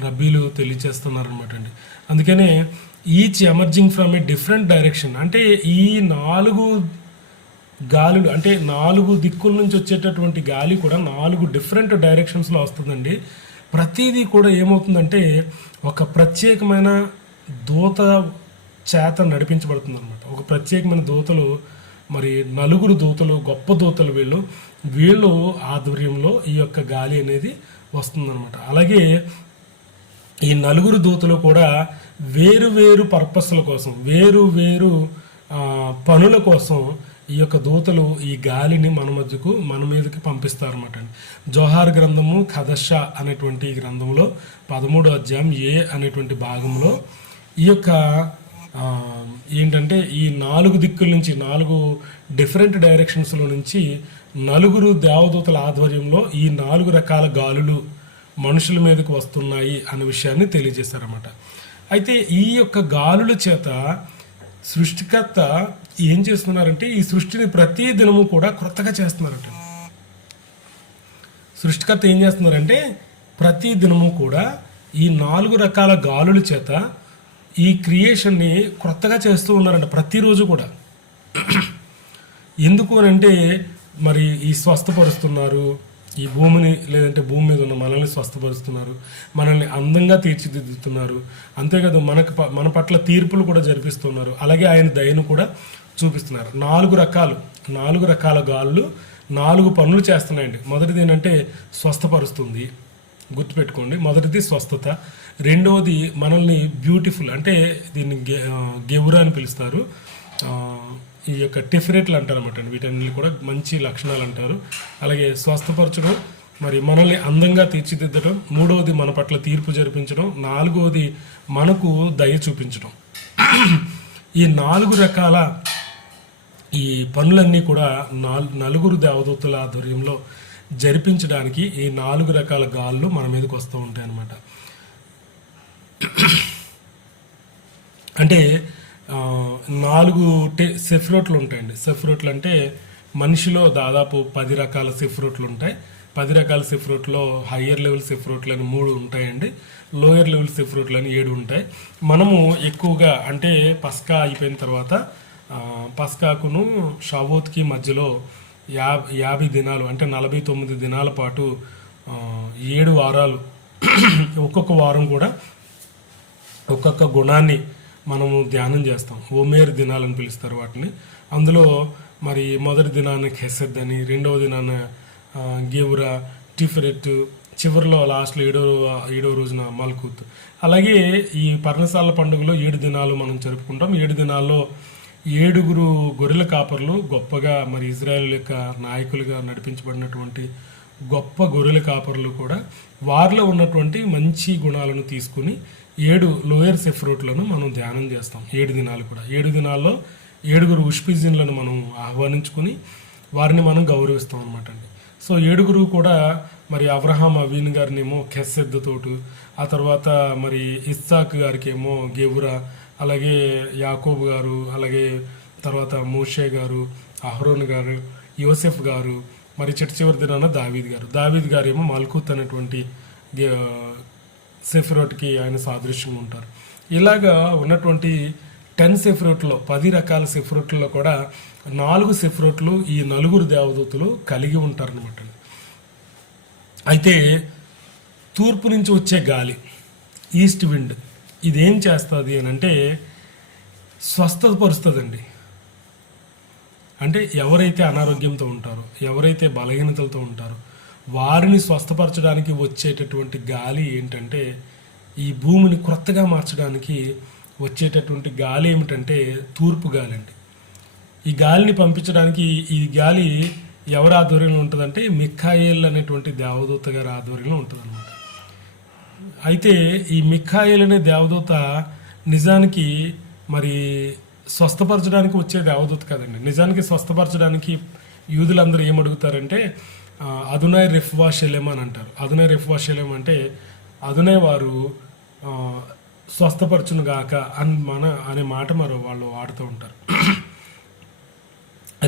రబ్బీలు తెలియచేస్తున్నారనమాట అండి. అందుకనే each emerging from a different direction, అంటే ఈ 4 గాలులు, అంటే 4 దిక్కుల నుంచి వచ్చేటటువంటి గాలి కూడా 4 డిఫరెంట్ డైరెక్షన్స్లో వస్తుందండి. ప్రతిదీ కూడా ఏమవుతుందంటే ఒక ప్రత్యేకమైన దూత చేత నడిపించబడుతుంది అనమాట. ఒక ప్రత్యేకమైన దూతలు, మరి 4 దూతలు, గొప్ప దూతలు వీళ్ళు ఆధ్వర్యంలో ఈ యొక్క గాలి అనేది వస్తుందన్నమాట. అలాగే ఈ 4 దూతలు కూడా వేరు పర్పస్ల కోసం, వేరు పనుల కోసం ఈ యొక్క దూతలు ఈ గాలిని మన మీదకి పంపిస్తారన్నమాట అండి. జోహార్ గ్రంథము ఖదషా అనేటువంటి గ్రంథంలో 13వ అధ్యాయం ఏ అనేటువంటి భాగంలో ఈ యొక్క ఏంటంటే ఈ 4 దిక్కుల నుంచి, 4 డిఫరెంట్ డైరెక్షన్స్లో నుంచి 4 దేవదూతల ఆధ్వర్యంలో ఈ 4 రకాల గాలులు మనుషుల మీదకు వస్తున్నాయి అనే విషయాన్ని తెలియజేశారన్నమాట. అయితే ఈ యొక్క గాలుల చేత సృష్టికర్త ఏం చేస్తున్నారంటే ఈ సృష్టిని ప్రతి దినము కూడా క్రొత్తగా చేస్తున్నారట. సృష్టికర్త ఏం చేస్తున్నారంటే ప్రతి దినము కూడా ఈ 4 రకాల గాలుల చేత ఈ క్రియేషన్ని క్రొత్తగా చేస్తూ ఉన్నారంట ప్రతిరోజు కూడా. ఎందుకు అని అంటే మరి ఈ స్వస్థపరుస్తున్నారు, ఈ భూమిని, లేదంటే భూమి మీద ఉన్న మనల్ని స్వస్థపరుస్తున్నారు, మనల్ని అందంగా తీర్చిదిద్దుతున్నారు. అంతేకాదు మన పట్ల తీర్పులు కూడా జరిపిస్తున్నారు. అలాగే ఆయన దయను కూడా చూపిస్తున్నారు. 4 రకాల గాలులు 4 పనులు చేస్తున్నాయండి. మొదటిది ఏంటంటే స్వస్థపరుస్తుంది, గుర్తుపెట్టుకోండి. మొదటిది స్వస్థత. రెండవది మనల్ని బ్యూటిఫుల్, అంటే దీన్ని గెవురా అని పిలుస్తారు. ఈ యొక్క టిఫరెట్లు అంటారు అనమాట. వీటన్ని కూడా మంచి లక్షణాలు అంటారు. అలాగే స్వస్థపరచడం, మరి మనల్ని అందంగా తీర్చిదిద్దడం. మూడవది మన పట్ల తీర్పు జరిపించడం. 4వది మనకు దయ చూపించడం. ఈ 4 రకాల ఈ పనులన్నీ కూడా 4 దేవదూతల ఆధ్వర్యంలో జరిపించడానికి ఈ 4 రకాల గాళ్ళు మన మీదకి వస్తూ ఉంటాయి అన్నమాట. అంటే 4 సెఫ్రోట్లు ఉంటాయండి. సెఫ్రోట్లు అంటే మనిషిలో దాదాపు 10 రకాల సెఫ్రోట్లు ఉంటాయి. 10 రకాల సెఫ్రోట్లో హయ్యర్ లెవెల్ సెఫ్రోట్లు అని 3 ఉంటాయండి. లోయర్ లెవెల్ సెఫ్రోట్లు అని 7 ఉంటాయి. మనము ఎక్కువగా అంటే పస్కా అయిపోయిన తర్వాత పస్కాకును షావోత్కి మధ్యలో 50 దినాలు అంటే 49 దినాల పాటు 7 వారాలు ఒక్కొక్క వారం కూడా ఒక్కొక్క గుణాన్ని మనము ధ్యానం చేస్తాం. ఓమేర్ దినాలని పిలుస్తారు వాటిని. అందులో మరి మొదటి దినాన్ని ఖెసెద్ అని, రెండవ దినాన్ని గెవురా, టిఫరెట్, చివరిలో లాస్ట్లో 7వ రోజున మల్కూత్. అలాగే ఈ పర్ణశాల పండుగలో 7 దినాలు మనం జరుపుకుంటాం. 7 దినాల్లో 7 గొర్రెల కాపర్లు గొప్పగా మరి ఇజ్రాయెల్ యొక్క నాయకులుగా నడిపించబడినటువంటి గొప్ప గొర్రెల కాపర్లు కూడా వారిలో ఉన్నటువంటి మంచి గుణాలను తీసుకుని 7 లోయర్ సెఫ్రోట్లను మనం ధ్యానం చేస్తాం. 7 దినాలు కూడా. 7 దినాల్లో 7 ఉష్పిజిన్లను మనం ఆహ్వానించుకుని వారిని మనం గౌరవిస్తాం అనమాట అండి. సో 7 కూడా మరి అబ్రహాం అవీన్ గారిని ఏమో ఖెసెద్ తోటు, ఆ తర్వాత మరి ఇస్సాక్ గారికి ఏమో గెవురా, అలాగే యాకోబు గారు, అలాగే తర్వాత మోషే గారు, అహరోన్ గారు, యోసెఫ్ గారు, మరి చివరి దినాన దావీద్ గారు ఏమో మల్కూత్ అనేటువంటి సెఫ్రోట్కి ఆయన సాదృశ్యంగా ఉంటారు. ఇలాగా ఉన్నటువంటి 10 సెఫ్రోట్లో 10 రకాల సెఫ్రోట్లలో కూడా 4 సెఫ్రోట్లు ఈ 4 దేవదూతలు కలిగి ఉంటారనమాట. అయితే తూర్పు నుంచి వచ్చే గాలి, ఈస్ట్ విండ్, ఇదేం చేస్తుంది అని అంటే స్వస్థత పరుస్తుందండి. అంటే ఎవరైతే అనారోగ్యంతో ఉంటారో, ఎవరైతే బలహీనతలతో ఉంటారో వారిని స్వస్థపరచడానికి వచ్చేటటువంటి గాలి ఏంటంటే, ఈ భూమిని క్రొత్తగా మార్చడానికి వచ్చేటటువంటి గాలి ఏమిటంటే తూర్పు గాలి అండి. ఈ గాలిని పంపించడానికి ఈ గాలి ఎవరి ఆధ్వర్యంలో ఉంటుందంటే మిఖాయేల్ అనేటువంటి దేవదూత గారి ఆధ్వర్యంలో ఉంటుంది అనమాట. అయితే ఈ మిఖాయేల్ అనే దేవదూత నిజానికి మరి స్వస్థపరచడానికి వచ్చే దేవదూత కదండి. నిజానికి స్వస్థపరచడానికి యూదులందరూ ఏమడుగుతారంటే అదునై రెఫ్వా షెలెం అని అంటారు. అదునై రెఫ్వా షెలెం అంటే అదునై వారు స్వస్థపరచును గాక అనే మాట మరో వాళ్ళు వాడుతూ ఉంటారు.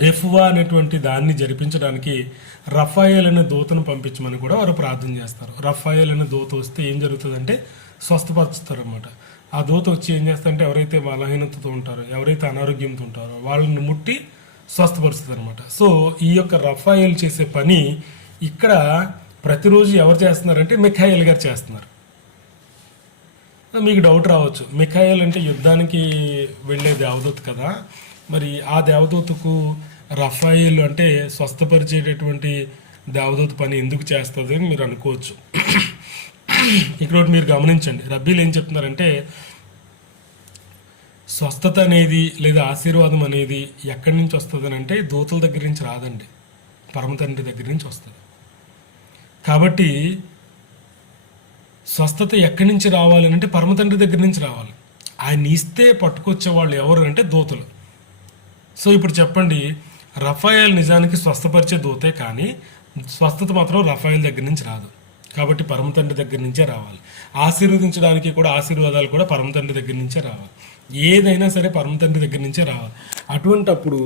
రెఫ్వా అనేటువంటి దాన్ని జరిపించడానికి రఫాయేల్ అనే దూతను పంపించమని కూడా వారు ప్రార్థన చేస్తారు. రఫాయేల్ అనే దూత వస్తే ఏం జరుగుతుందంటే స్వస్థపరుస్తారు అన్నమాట. ఆ దూత వచ్చి ఏం చేస్తారంటే ఎవరైతే బలహీనతతో ఉంటారో, ఎవరైతే అనారోగ్యంతో ఉంటారో వాళ్ళని ముట్టి స్వస్థపరుస్తుంది అనమాట. సో ఈ యొక్క రఫాయేల్ చేసే పని ఇక్కడ ప్రతిరోజు ఎవరు చేస్తున్నారంటే మిఖాయేల్ గారు చేస్తున్నారు. మీకు డౌట్ రావచ్చు, మిఖాయేల్ అంటే యుద్ధానికి వెళ్ళే దేవదూత కదా, మరి ఆ దేవదూతకు రఫాయేల్ అంటే స్వస్థపరిచేటటువంటి దేవదూత పని ఎందుకు చేస్తుంది అని మీరు అనుకోవచ్చు. ఇక్కడ మీరు గమనించండి, రబ్బీలు ఏం చెప్తున్నారంటే స్వస్థత అనేది లేదా ఆశీర్వాదం అనేది ఎక్కడి నుంచి వస్తుంది అని అంటే దూతల దగ్గర నుంచి రాదండి, పరమతండ్రి దగ్గర నుంచి వస్తుంది. కాబట్టి స్వస్థత ఎక్కడి నుంచి రావాలి అంటే పరమతండ్రి దగ్గర నుంచి రావాలి. ఆయన ఇస్తే పట్టుకొచ్చే వాళ్ళు ఎవరు అంటే దూతలు. సో ఇప్పుడు చెప్పండి, రఫాయేల్ నిజానికి స్వస్థపరిచే దూతే, కానీ స్వస్థత మాత్రం రఫాయేల్ దగ్గర నుంచి రాదు. కాబట్టి పరమతండ్రి దగ్గర నుంచే రావాలి. ఆశీర్వదించడానికి కూడా ఆశీర్వాదాలు కూడా పరమతండ్రి దగ్గర నుంచే రావాలి. ఏదైనా సరే పరమతండ్రి దగ్గర నుంచే రావాలి. అటువంటప్పుడు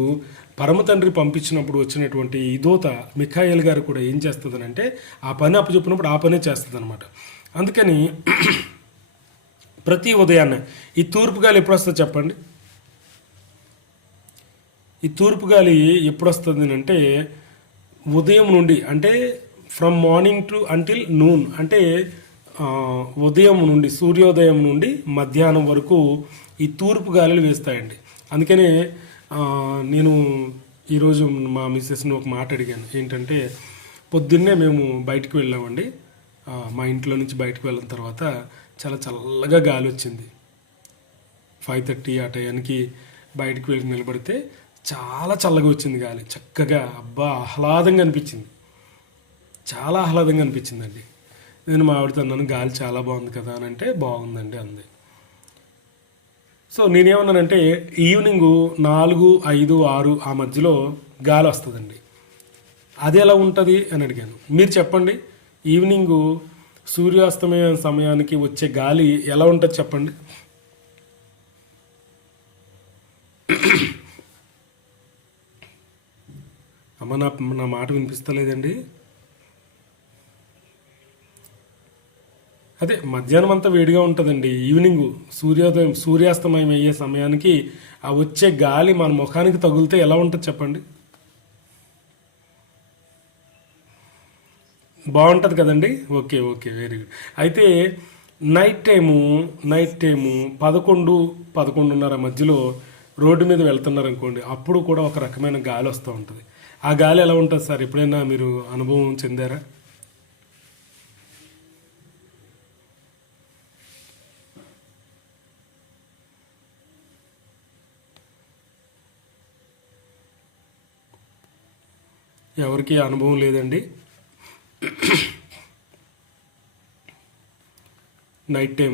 పరమతండ్రి పంపించినప్పుడు వచ్చినటువంటి ఈ దూత మిఖాయేల్ గారు కూడా ఏం చేస్తుందనంటే ఆ పని అప్పచెప్పినప్పుడు ఆ పనే చేస్తుంది అనమాట. అందుకని ప్రతి ఉదయాన్నే ఈ తూర్పు గాలి ఎప్పుడు వస్తుందో చెప్పండి. ఈ తూర్పు గాలి ఎప్పుడు వస్తుంది అంటే ఉదయం నుండి, అంటే from morning to until noon, అంటే ఉదయం నుండి సూర్యోదయం నుండి మధ్యాహ్నం వరకు ఈ తూర్పు గాలులు వేస్తాయండి. అందుకనే నేను ఈరోజు మా మిస్సెస్ని ఒక మాట అడిగాను, ఏంటంటే పొద్దున్నే మేము బయటకు వెళ్ళామండి. మా ఇంట్లో నుంచి బయటకు వెళ్ళిన తర్వాత చాలా చల్లగా గాలి వచ్చింది. 5:30 ఆ టైంకి బయటకు వెళ్ళి నిలబడితే చాలా చల్లగా వచ్చింది గాలి, చక్కగా అబ్బా ఆహ్లాదంగా అనిపించింది, చాలా ఆహ్లాదంగా అనిపించిందండి. నేను మా ఆవిడతో అన్నాను, గాలి చాలా బాగుంది కదా అని అంటే బాగుందండి అంది. సో నేనేమన్నానంటే ఈవినింగ్ 4, 5, 6 ఆ మధ్యలో గాలి వస్తుందండి, అది ఎలా ఉంటుంది అని అడిగాను. మీరు చెప్పండి, ఈవినింగ్ సూర్యాస్తమయ సమయానికి వచ్చే గాలి ఎలా ఉంటుంది చెప్పండి. అమ్మ నా మాట వినిపిస్తలేదండి. అదే మధ్యాహ్నం అంతా వేడిగా ఉంటుందండి, ఈవినింగ్ సూర్యాస్తమయం అయ్యే సమయానికి ఆ వచ్చే గాలి మన ముఖానికి తగిలితే ఎలా ఉంటుంది చెప్పండి. బాగుంటుంది కదండి. Okay okay, very good. అయితే నైట్ టైము 11, 11:30 మధ్యలో రోడ్డు మీద వెళ్తున్నారు అనుకోండి, అప్పుడు కూడా ఒక రకమైన గాలి వస్తూ ఉంటుంది. ఆ గాలి ఎలా ఉంటుంది సార్, ఎప్పుడైనా మీరు అనుభవం చెందారా? ఎవరికి అనుభవం లేదండి. నైట్ టైం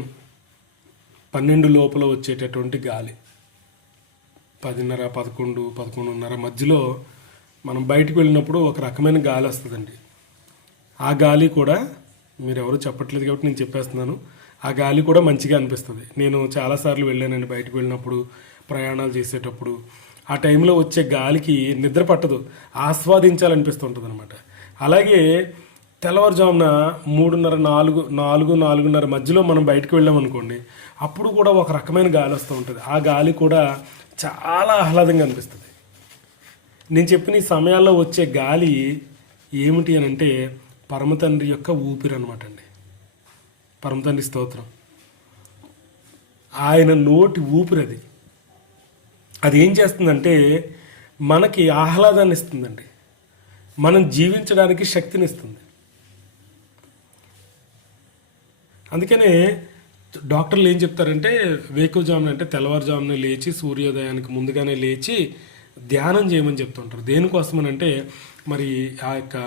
12 లోపల వచ్చేటటువంటి గాలి, 10:30, 11, 11:30 మధ్యలో మనం బయటకు వెళ్ళినప్పుడు ఒక రకమైన గాలి వస్తుందండి. ఆ గాలి కూడా మీరు ఎవరు చెప్పట్లేదు కాబట్టి నేను చెప్పేస్తున్నాను, ఆ గాలి కూడా మంచిగా అనిపిస్తుంది. నేను చాలాసార్లు వెళ్ళానండి బయటకు వెళ్ళినప్పుడు, ప్రయాణాలు చేసేటప్పుడు. ఆ టైంలో వచ్చే గాలికి నిద్ర పట్టదు, ఆస్వాదించాలనిపిస్తుంటుంది అనమాట. అలాగే తెల్లవారుజామున 3:30, 4, 4:30 మధ్యలో మనం బయటకు వెళ్ళామనుకోండి, అప్పుడు కూడా ఒక రకమైన గాలి వస్తూ ఉంటుంది. ఆ గాలి కూడా చాలా ఆహ్లాదంగా అనిపిస్తుంది. నేను చెప్పిన ఈ సమయాల్లో వచ్చే గాలి ఏమిటి అని అంటే పరమతండ్రి యొక్క ఊపిరి అనమాట అండి. పరమతండ్రి స్తోత్రం, ఆయన నోటి ఊపిరి అది. అది ఏం చేస్తుందంటే మనకి ఆహ్లాదాన్ని ఇస్తుందండి, మనం జీవించడానికి శక్తిని ఇస్తుంది. అందుకనే డాక్టర్లు ఏం చెప్తారంటే వేకువజామున అంటే తెల్లవారుజామున లేచి సూర్యోదయానికి ముందుగానే లేచి ధ్యానం చేయమని చెప్తుంటారు. దేనికోసమని అంటే మరి ఆ యొక్క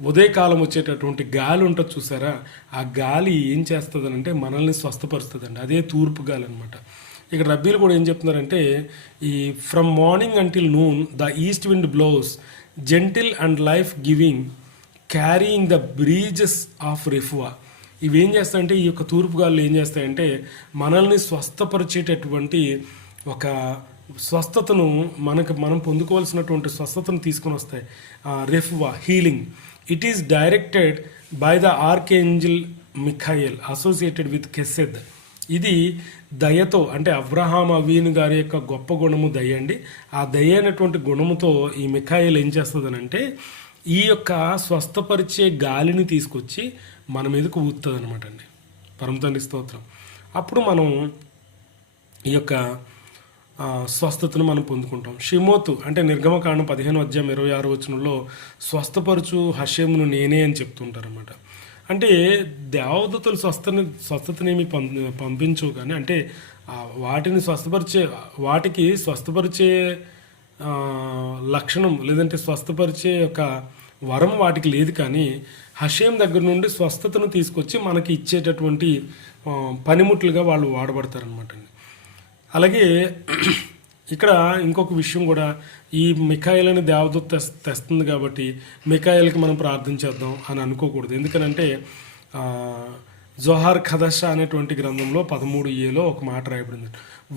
ఉదయకాలం వచ్చేటటువంటి గాలి ఉంటుంది చూసారా, ఆ గాలి ఏం చేస్తుంది అంటే మనల్ని స్వస్థపరుస్తుందండి. అదే తూర్పు గాలి అనమాట. ఇక్కడ రబ్బీలు కూడా ఏం చెప్తున్నారంటే ఈ from morning until noon the east wind blows gentle and life giving carrying the breezes of Refuah. ఇవి ఏం చేస్తాయంటే ఈ యొక్క తూర్పు గాలులు ఏం చేస్తాయంటే మనల్ని స్వస్థపరిచేటటువంటి ఒక స్వస్థతను మనం పొందుకోవాల్సినటువంటి స్వస్థతను తీసుకొని వస్తాయి. Refuah healing. It is directed by the archangel Michael associated with Chesed. ఇది దయతో అంటే అబ్రహాం అవీన్ గారి యొక్క గొప్ప గుణము దయ అండి. ఆ దయ అయినటువంటి గుణముతో ఈ మిఖాయల్ ఏం చేస్తుందనంటే ఈ యొక్క స్వస్థపరిచే గాలిని తీసుకొచ్చి మన మీదకు ఊతుంది అనమాట అండి. పరమతండ్రి స్తోత్రం. అప్పుడు మనం ఈ యొక్క స్వస్థతను మనం పొందుకుంటాం. షిమోతు అంటే నిర్గమకాండం 15:26 స్వస్థపరచు హషేమును నేనే అని చెప్తుంటారన్నమాట. అంటే దేవదూతలు స్వస్థతనేమి పంపించు కానీ అంటే వాటికి స్వస్థపరిచే లక్షణం లేదంటే స్వస్థపరిచే ఒక వరం వాటికి లేదు. కానీ హషేం దగ్గర నుండి స్వస్థతను తీసుకొచ్చి మనకి ఇచ్చేటటువంటి పనిముట్లుగా వాళ్ళు వాడబడతారనమాట అండి. అలాగే ఇక్కడ ఇంకొక విషయం కూడా, ఈ మిఖాయిలని దేవదూత తెస్తుంది కాబట్టి మిఖాయిల్కి మనం ప్రార్థించేద్దాం అని అనుకోకూడదు. ఎందుకనంటే జోహార్ ఖదషా అనేటువంటి గ్రంథంలో 13a ఒక మాట రాయబడింది.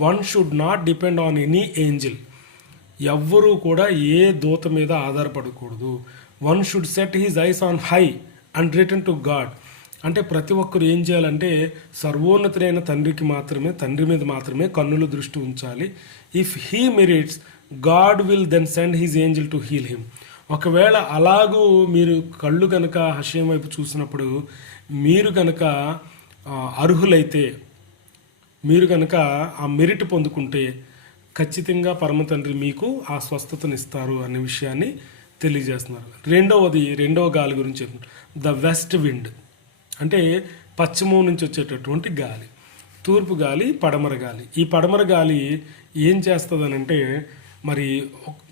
One should not depend on any angel. ఎవ్వరూ కూడా ఏ దూత మీద ఆధారపడకూడదు. One should set his eyes on high and return to God. అంటే ప్రతి ఒక్కరు ఏం చేయాలంటే సర్వోన్నతుడైన తండ్రి మీద మాత్రమే కన్నుల దృష్టి ఉంచాలి. If he merits God will then send his angel to heal him. ఒకవేళ అలాగూ మీరు కళ్ళు కనుక హషేం వైపు చూసినప్పుడు మీరు కనుక అర్హులైతే, మీరు కనుక ఆ మెరిట్ పొందుకుంటే ఖచ్చితంగా పరమ తండ్రి మీకు ఆ స్వస్థతను ఇస్తారు అనే విషయాన్ని తెలియజేస్తున్నారు. రెండవ గాలి గురించి చెప్తున్నారు. ద వెస్ట్ విండ్ అంటే పశ్చిమం నుంచి వచ్చేటటువంటి గాలి. తూర్పు గాలి, పడమర గాలి. ఈ పడమర గాలి ఏం చేస్తుందనంటే మరి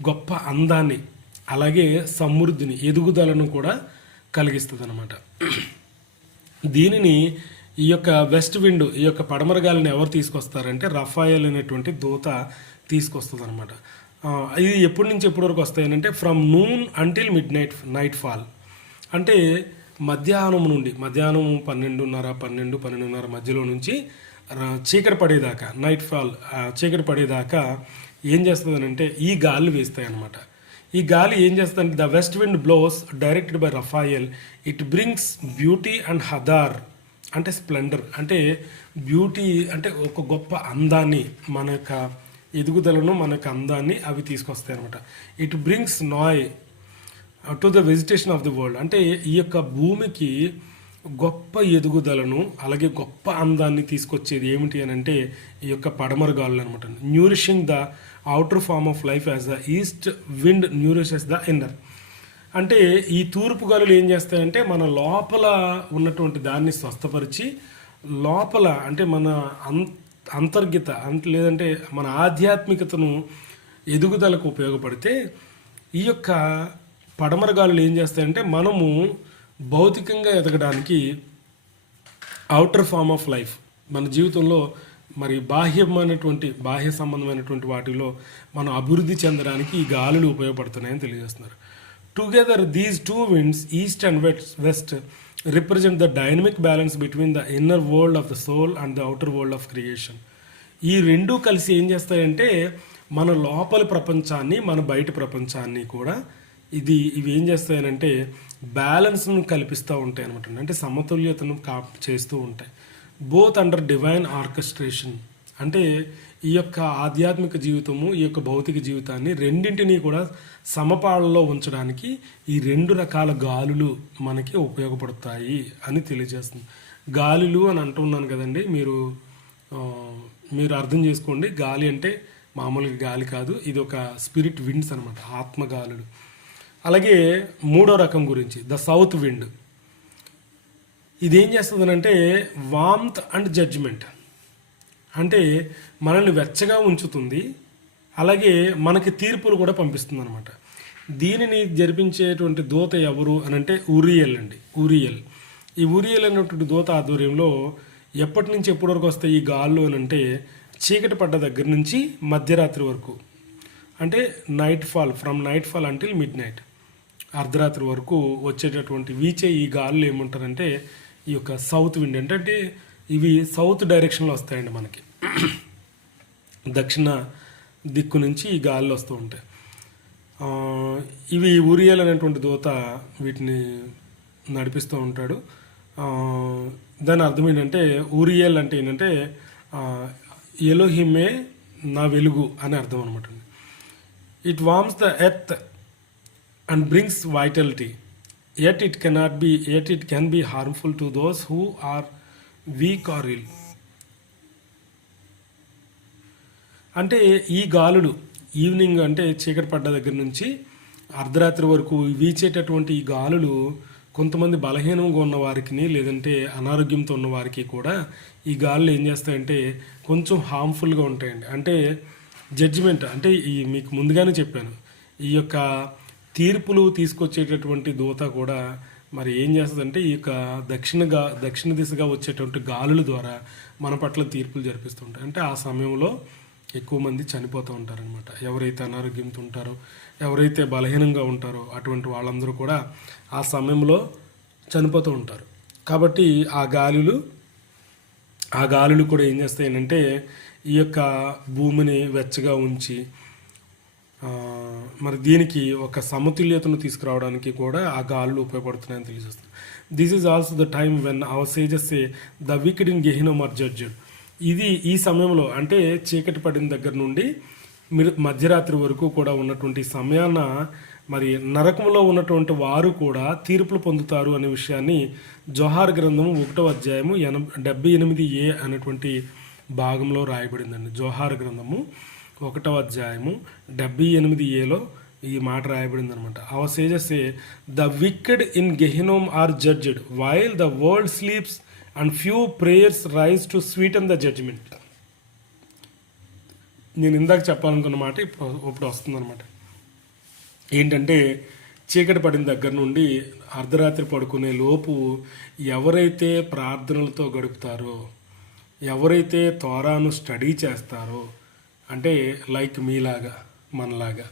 గొప్ప అందాన్ని అలాగే సమృద్ధిని ఎదుగుదలను కూడా కలిగిస్తుంది అనమాట. దీనిని ఈ యొక్క వెస్ట్ విండ్, ఈ యొక్క పడమర గాలిని ఎవరు తీసుకొస్తారంటే రఫాయల్ అనేటువంటి దూత తీసుకొస్తుంది అనమాట. ఇది ఎప్పటి నుంచి ఎప్పటి వరకు వస్తాయనంటే from noon until nightfall. అంటే మధ్యాహ్నం 12:30 మధ్యలో నుంచి చీకటి పడేదాకా, నైట్ ఫాల్ చీకటి పడేదాకా ఏం చేస్తుందనంటే ఈ గాలి వేస్తాయి అన్నమాట. ఈ గాలి ఏం చేస్తుందంటే the west wind blows directed by Raphael. It brings beauty and Hadar అంటే స్ప్లెండర్. అంటే బ్యూటీ అంటే ఒక గొప్ప అందాన్ని, మన యొక్క ఎదుగుదలను, మన యొక్క అందాన్ని అవి తీసుకొస్తాయి అనమాట. It brings noy to the vegetation of the world. అంటే ఈ యొక్క భూమికి గొప్ప ఎదుగుదలను అలాగే గొప్ప అందాన్ని తీసుకొచ్చేది ఏమిటి అని అంటే ఈ యొక్క పడమర గాలులు అనమాట. Nourishing the outer form of life as the east wind nourishes the inner. అంటే ఈ తూర్పు గాలులు ఏం చేస్తాయంటే మన లోపల ఉన్నటువంటి దాన్ని స్వస్థపరిచి లోపల అంటే మన అంతర్గత లేదంటే మన ఆధ్యాత్మికతను ఎదుగుదలకు ఉపయోగపడితే ఈ యొక్క పడమర గాలులు ఏం చేస్తాయంటే మనము భౌతికంగా ఎదగడానికి అవుటర్ ఫార్మ్ ఆఫ్ లైఫ్ మన జీవితంలో మరి బాహ్య సంబంధమైనటువంటి వాటిలో మనం అభివృద్ధి చెందడానికి ఈ గాలులు ఉపయోగపడుతున్నాయని తెలియజేస్తున్నారు. Together these two winds east and west represent the dynamic balance between the inner world of the soul and the outer world of creation. ఈ రెండూ కలిసి ఏం చేస్తాయంటే మన లోపలి ప్రపంచాన్ని, మన బయట ప్రపంచాన్ని కూడా ఇవి ఏం చేస్తాయనంటే బ్యాలెన్స్ను కల్పిస్తూ ఉంటాయి అనమాట. అంటే సమతుల్యతను చేస్తూ ఉంటాయి. Both under divine orchestration. అంటే ఈ యొక్క ఆధ్యాత్మిక జీవితము, ఈ యొక్క భౌతిక జీవితాన్ని రెండింటినీ కూడా సమపాళ్ళలో ఉంచడానికి ఈ రెండు రకాల గాలులు మనకి ఉపయోగపడతాయి అని తెలియజేస్తుంది. గాలులు అని అంటున్నాను కదండి, మీరు అర్థం చేసుకోండి. గాలి అంటే మామూలుగా గాలి కాదు, ఇది ఒక స్పిరిట్ విండ్స్ అనమాట, ఆత్మగాలులు. అలాగే మూడో రకం గురించి ద సౌత్ విండ్. ఇది ఏం చేస్తుందనంటే వామ్త్ అండ్ జడ్జిమెంట్, అంటే మనల్ని వెచ్చగా ఉంచుతుంది, అలాగే మనకి తీర్పులు కూడా పంపిస్తుంది అనమాట. దీనిని జరిపించేటువంటి దూత ఎవరు అని అంటే ఊరియల్ అండి. ఈ ఊరియల్ అనేటువంటి దూత ఆధ్వర్యంలో ఎప్పటి నుంచి ఎప్పటి వరకు వస్తాయి ఈ గాళ్ళు అని అంటే చీకటి పడ్డ దగ్గర నుంచి మధ్యరాత్రి వరకు, అంటే from night fall until mid night, అర్ధరాత్రి వరకు వచ్చేటటువంటి వీచే ఈ గాళ్ళు ఏముంటారంటే ఈ యొక్క సౌత్ విండ్. అంటే ఇవి సౌత్ డైరెక్షన్లో వస్తాయండి మనకి, దక్షిణ దిక్కు నుంచి ఈ గాల్లో వస్తూ ఉంటాయి. ఇవి ఊరియల్ అనేటువంటి దూత వీటిని నడిపిస్తూ ఉంటాడు. దాని అర్థం ఏంటంటే ఊరియల్ అంటే ఏంటంటే ఎలోహిమే నా వెలుగు అని అర్థం అనమాట. It worms the earth and brings vitality, yet it can be harmful to those who are weak or ill. అంటే ఈ గాలులు ఈవినింగ్ అంటే చీకటి పడ్డ దగ్గర నుంచి అర్ధరాత్రి వరకు వీచేటటువంటి ఈ గాలులు కొంతమంది బలహీనంగా ఉన్న వారికి లేదంటే అనారోగ్యంతో ఉన్న వారికి కూడా ఈ గాలులు ఏం చేస్తాయంటే కొంచెం హార్మ్ఫుల్గా ఉంటాయండి. అంటే జడ్జిమెంట్ అంటే ఈ మీకు ముందుగానే చెప్పాను, ఈ యొక్క తీర్పులు తీసుకొచ్చేటటువంటి దూత కూడా మరి ఏం చేస్తుందంటే ఈ యొక్క దక్షిణ దిశగా వచ్చేటువంటి గాలుల ద్వారా మన పట్ల తీర్పులు జరిపిస్తుంటాయి. అంటే ఆ సమయంలో ఎక్కువ మంది చనిపోతూ ఉంటారనమాట. ఎవరైతే అనారోగ్యంతో ఉంటారో, ఎవరైతే బలహీనంగా ఉంటారో అటువంటి వాళ్ళందరూ కూడా ఆ సమయంలో చనిపోతూ ఉంటారు. కాబట్టి ఆ గాలులు కూడా ఏం చేస్తాయంటే ఈ యొక్క భూమిని వెచ్చగా ఉంచి మరి దీనికి ఒక సమతుల్యతను తీసుకురావడానికి కూడా ఆ గాలులు ఉపయోగపడుతున్నాయని తెలియజేస్తుంది. This is also the time when our sages say the wicked in Gehinnom are judged. ఈ సమయంలో అంటే చీకటి పడిన దగ్గర నుండి మధ్యరాత్రి వరకు కూడా ఉన్నటువంటి సమయాన మరి నరకంలో ఉన్నటువంటి వారు కూడా తీర్పులు పొందుతారు అనే విషయాన్ని జోహార్ గ్రంథము 1వ అధ్యాయము 78A అనేటువంటి భాగంలో రాయబడిందండి. జోహార్ గ్రంథము 1వ అధ్యాయము 78Aలో ఈ మాట రాయబడింది అనమాట. Our sages say the wicked in Gehinnom are judged while the world sleeps and few prayers rise to sweeten the judgment. నేను ఇందాక చెప్పాలనుకున్న మాట ఇప్పుడు వస్తుందన్నమాట. ఏంటంటే చీకటి పడిన దగ్గర నుండి అర్ధరాత్రి పడుకునే లోపు ఎవరైతే ప్రార్థనలతో గడుపుతారో, ఎవరైతే తోరాను స్టడీ చేస్తారో, అంటే లైక్ మీలాగా మనలాగా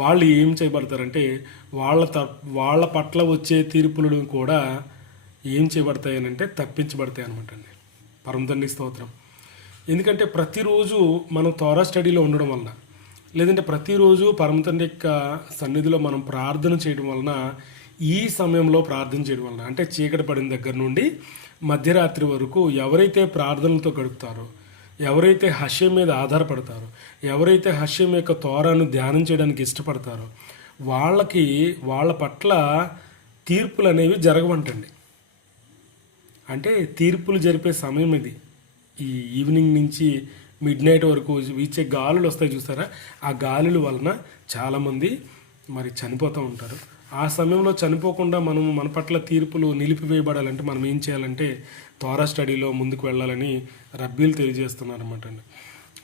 వాళ్ళు ఏం చేయబడతారంటే వాళ్ళ పట్ల వచ్చే తీర్పులను కూడా ఏం చేయబడతాయనంటే తప్పించబడతాయి అనమాట అండి. పరమ తండ్రి స్తోత్రం. ఎందుకంటే ప్రతిరోజు మనం తోరా స్టడీలో ఉండడం వలన, లేదంటే ప్రతిరోజు పరమ తండ్రి యొక్క సన్నిధిలో మనం ప్రార్థన చేయడం వలన, ఈ సమయంలో ప్రార్థన చేయడం వలన, అంటే చీకటి పడిన దగ్గర నుండి మధ్యరాత్రి వరకు ఎవరైతే ప్రార్థనలతో గడుపుతారో, ఎవరైతే హష్యం మీద ఆధారపడతారో, ఎవరైతే హష్యం యొక్క తోరాను ధ్యానం చేయడానికి ఇష్టపడతారో వాళ్ళ పట్ల తీర్పులు అనేవి జరగవంటండి. అంటే తీర్పులు జరిపే సమయం ఇది. ఈ ఈవినింగ్ నుంచి మిడ్ నైట్ వరకు వీచే గాలులు వస్తాయి చూసారా, ఆ గాలుల వలన చాలామంది మరి చనిపోతూ ఉంటారు. ఆ సమయంలో చనిపోకుండా మన పట్ల తీర్పులు నిలిపివేయబడాలంటే మనం ఏం చేయాలంటే తోరా స్టడీలో ముందుకు వెళ్ళాలని రబ్బీలు తెలియజేస్తున్నారు అన్నమాట అండి.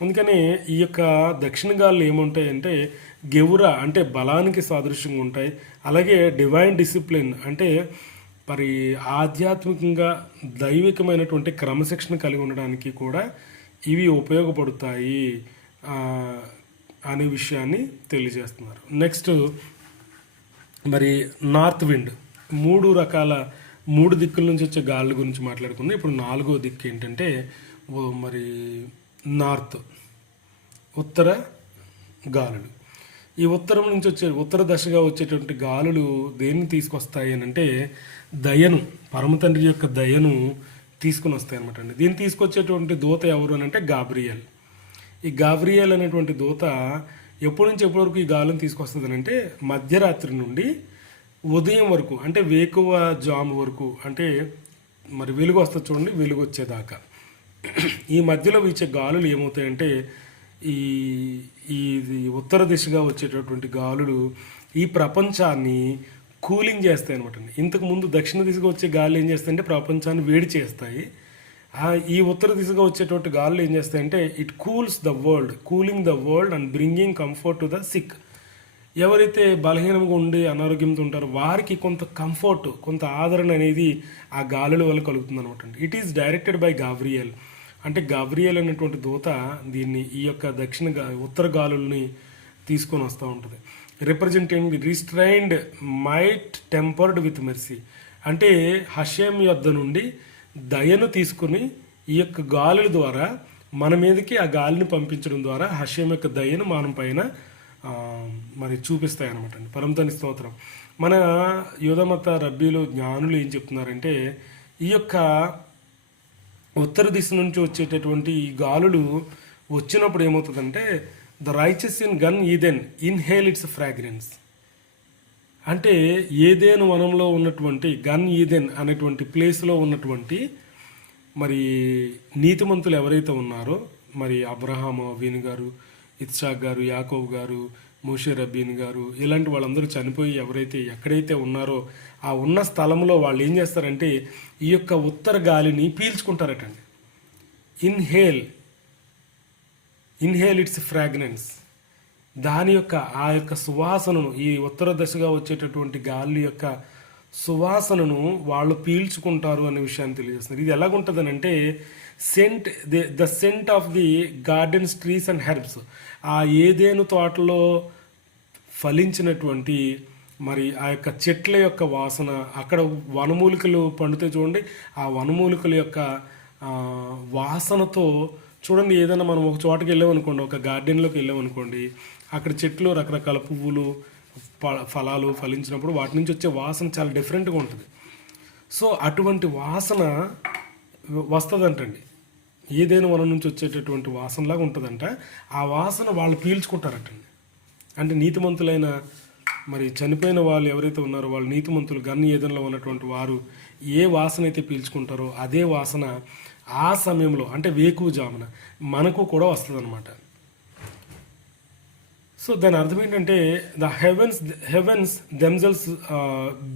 అందుకని ఈ యొక్క దక్షిణ గాలులు ఏముంటాయంటే గెవురా అంటే బలానికి సాదృశ్యంగా ఉంటాయి. అలాగే డివైన్ డిసిప్లిన్ అంటే మరి ఆధ్యాత్మికంగా దైవికమైనటువంటి క్రమశిక్షణ కలిగి ఉండడానికి కూడా ఇవి ఉపయోగపడతాయి అనే విషయాన్ని తెలియజేస్తున్నారు. నెక్స్ట్ మరి నార్త్ విండ్, 3 దిక్కుల నుంచి వచ్చే గాలుల గురించి మాట్లాడుకుందాం. ఇప్పుడు 4వ దిక్కు ఏంటంటే మరి నార్త్, ఉత్తర గాలులు. ఈ ఉత్తరం నుంచి ఉత్తర దశగా వచ్చేటువంటి గాలులు దేన్ని తీసుకొస్తాయి అని అంటే దయను, పరమ తండ్రి యొక్క దయను తీసుకుని వస్తాయి అనమాట అండి. దీన్ని తీసుకొచ్చేటువంటి దూత ఎవరు అని అంటే గాబ్రియల్. ఈ గాబ్రియల్ అనేటువంటి దూత ఎప్పటి నుంచి ఎప్పటి వరకు ఈ గాలుని తీసుకొస్తుంది అంటే మధ్యరాత్రి నుండి ఉదయం వరకు, అంటే వేకువ జాము వరకు, అంటే మరి వెలుగు వస్తుంది చూడండి, వెలుగు వచ్చేదాకా ఈ మధ్యలో వీచే గాలులు ఏమవుతాయంటే ఈ ఇది ఉత్తర దిశగా వచ్చేటటువంటి గాలులు ఈ ప్రపంచాన్ని కూలింగ్ చేస్తాయి అనమాట. ఇంతకు ముందు దక్షిణ దిశగా వచ్చే గాలి ఏం చేస్తాయంటే ప్రపంచాన్ని వేడి చేస్తాయి. ఈ ఉత్తర దిశగా వచ్చేటువంటి గాలులు ఏం చేస్తాయంటే it cools the world, cooling the world and bringing comfort to the sick. ఎవరైతే బలహీనంగా ఉండి అనారోగ్యంతో ఉంటారో వారికి కొంత కంఫర్ట్, కొంత ఆదరణ అనేది ఆ గాలుల వల్ల కలుగుతుంది అనమాట. It is directed by Gabriel. అంటే గాబ్రియల్ అనేటువంటి దూత దీన్ని ఈ యొక్క ఉత్తర గాలుల్ని తీసుకొని వస్తూ ఉంటుంది. Representing restrained might tempered with mercy. అంటే హషేమ్ యొద్ద నుండి దయను తీసుకుని ఈ యొక్క గాలుల ద్వారా మన మీదకి ఆ గాలిని పంపించడం ద్వారా హషేమ్ యొక్క దయను మనం పైన మరి చూపిస్తాయి అనమాట అండి. పరమతని స్తోత్రం. మన యూదమత రబ్బీలు జ్ఞానులు ఏం చెప్తున్నారంటే ఈ యొక్క ఉత్తర దిశ నుంచి వచ్చేటటువంటి ఈ గాలులు వచ్చినప్పుడు ఏమవుతుందంటే the righteous in Gan Eden inhale its fragrance. అంటే ఏదేను వనంలో ఉన్నటువంటి గన్ ఈదెన్ అనేటువంటి ప్లేస్లో ఉన్నటువంటి మరి నీతిమంతులు ఎవరైతే ఉన్నారో, మరి అబ్రహాము వీని గారు, ఇత్సాక్ గారు, యాకోబు గారు, మోషే రబ్బీన్ గారు, ఇలాంటి వాళ్ళందరూ చనిపోయి ఎవరైతే ఎక్కడైతే ఉన్నారో ఆ ఉన్న స్థలంలో వాళ్ళు ఏం చేస్తారంటే ఈ యొక్క ఉత్తర గాలిని పీల్చుకుంటారటండి. Inhale its fragrance. దాని యొక్క ఆ యొక్క సువాసనను, ఈ ఉత్తర దశగా వచ్చేటటువంటి గాలి యొక్క సువాసనను వాళ్ళు పీల్చుకుంటారు అనే విషయాన్ని తెలియజేస్తున్నారు. ఇది ఎలాగుంటుందని అంటే the scent of the gardens trees and herbs. ఆ ఏదేను తోటలో ఫలించినటువంటి మరి ఆ యొక్క చెట్ల యొక్క వాసన, అక్కడ వనమూలికలు పండుతాయి చూడండి, ఆ వనమూలికల యొక్క వాసనతో చూడండి. ఏదైనా మనం ఒక చోటకి వెళ్ళామనుకోండి, ఒక గార్డెన్లోకి వెళ్ళామనుకోండి, అక్కడ చెట్లు రకరకాల పువ్వులు ఫలాలు ఫలించినప్పుడు వాటి నుంచి వచ్చే వాసన చాలా డిఫరెంట్గా ఉంటుంది. సో అటువంటి వాసన వస్తుందంటండి. ఏదైనా వనం నుంచి వచ్చేటటువంటి వాసనలాగా ఉంటుందంట. ఆ వాసన వాళ్ళు పీల్చుకుంటారటండి. అంటే నీతిమంతులైన మరి చనిపోయిన వాళ్ళు ఎవరైతే ఉన్నారో వాళ్ళు నీతిమంతులు గన్ని ఏదైనా ఉన్నటువంటి వారు ఏ వాసన అయితే పీల్చుకుంటారో అదే వాసన ఆ సమయంలో అంటే వేకువజామున మనకు కూడా వస్తుంది అనమాట. సో దాని అర్థం ఏంటంటే ద హెవెన్స్ దెమ్సెల్స్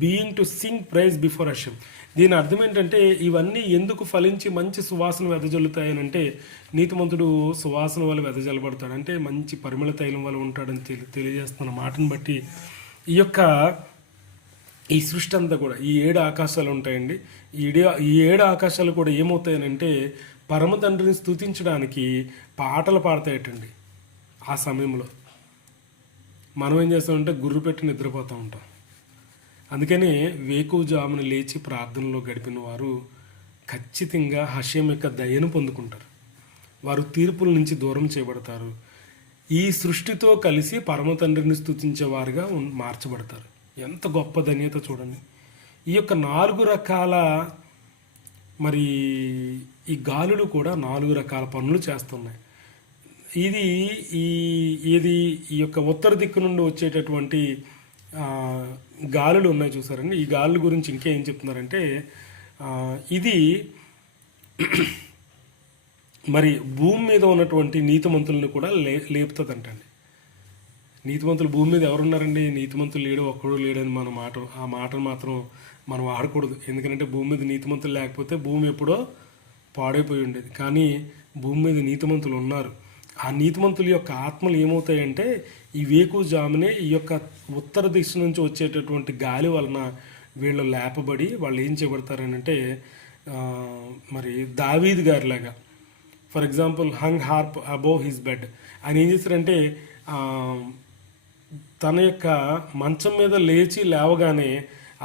బీయింగ్ to sing praise before Hashem. దీని అర్థం ఏంటంటే ఇవన్నీ ఎందుకు ఫలించి మంచి సువాసన వెదజల్లుతాయని అంటే నీతిమంతుడు సువాసన వల్ల వెదజల్లబడతాడు, అంటే మంచి పరిమళ తైలం వల్ల ఉంటాడని తెలియజేస్తున్న మాటను బట్టి ఈ సృష్టి అంతా కూడా ఈ 7 ఆకాశాలు ఉంటాయండి. ఈ 7 ఆకాశాలు కూడా ఏమవుతాయనంటే పరమ తండ్రిని స్తుతించడానికి పాటలు పాడతాయటండి. ఆ సమయంలో మనం ఏం చేస్తామంటే గుర్రు పెట్టి నిద్రపోతూ ఉంటాం. అందుకని వేకువజామున లేచి ప్రార్థనలో గడిపిన వారు ఖచ్చితంగా హషేమ్ యొక్క దయను పొందుకుంటారు. వారు తీర్పుల నుంచి దూరం చేయబడతారు. ఈ సృష్టితో కలిసి పరమ తండ్రిని స్తుతించేవారుగా మార్చబడతారు. ఎంత గొప్ప ధన్యత చూడండి. ఈ యొక్క 4 రకాల మరి ఈ గాలులు కూడా 4 రకాల పనులు చేస్తున్నాయి. ఈ యొక్క ఉత్తర దిక్కు నుండి వచ్చేటటువంటి గాలులు ఉన్నాయి చూసారండి. ఈ గాలుల గురించి ఇంకేం చెప్తున్నారంటే ఇది మరి భూమి మీద ఉన్నటువంటి నీతిమంతులను కూడా లేపుతుందంటండి. నీతిమంతులు భూమి మీద ఎవరున్నారండి? నీతిమంతులు లేడు, ఒక్కడు లేడని ఆ మాటను మాత్రం మనం ఆడకూడదు. ఎందుకంటే భూమి మీద నీతిమంతులు లేకపోతే భూమి ఎప్పుడో పాడైపోయి ఉండేది. కానీ భూమి మీద నీతిమంతులు ఉన్నారు. ఆ నీతిమంతుల యొక్క ఆత్మలు ఏమవుతాయంటే ఈ వేకువజామునే ఈ యొక్క ఉత్తర దిశ నుంచి వచ్చేటటువంటి గాలి వలన వీళ్ళు లేపబడి వాళ్ళు ఏం చేయబడతారని అంటే మరి దావీద్ గారిలాగా for example hung harp above his bed. ఆయన ఏం చేస్తారంటే తన యొక్క మంచం మీద లేచి లేవగానే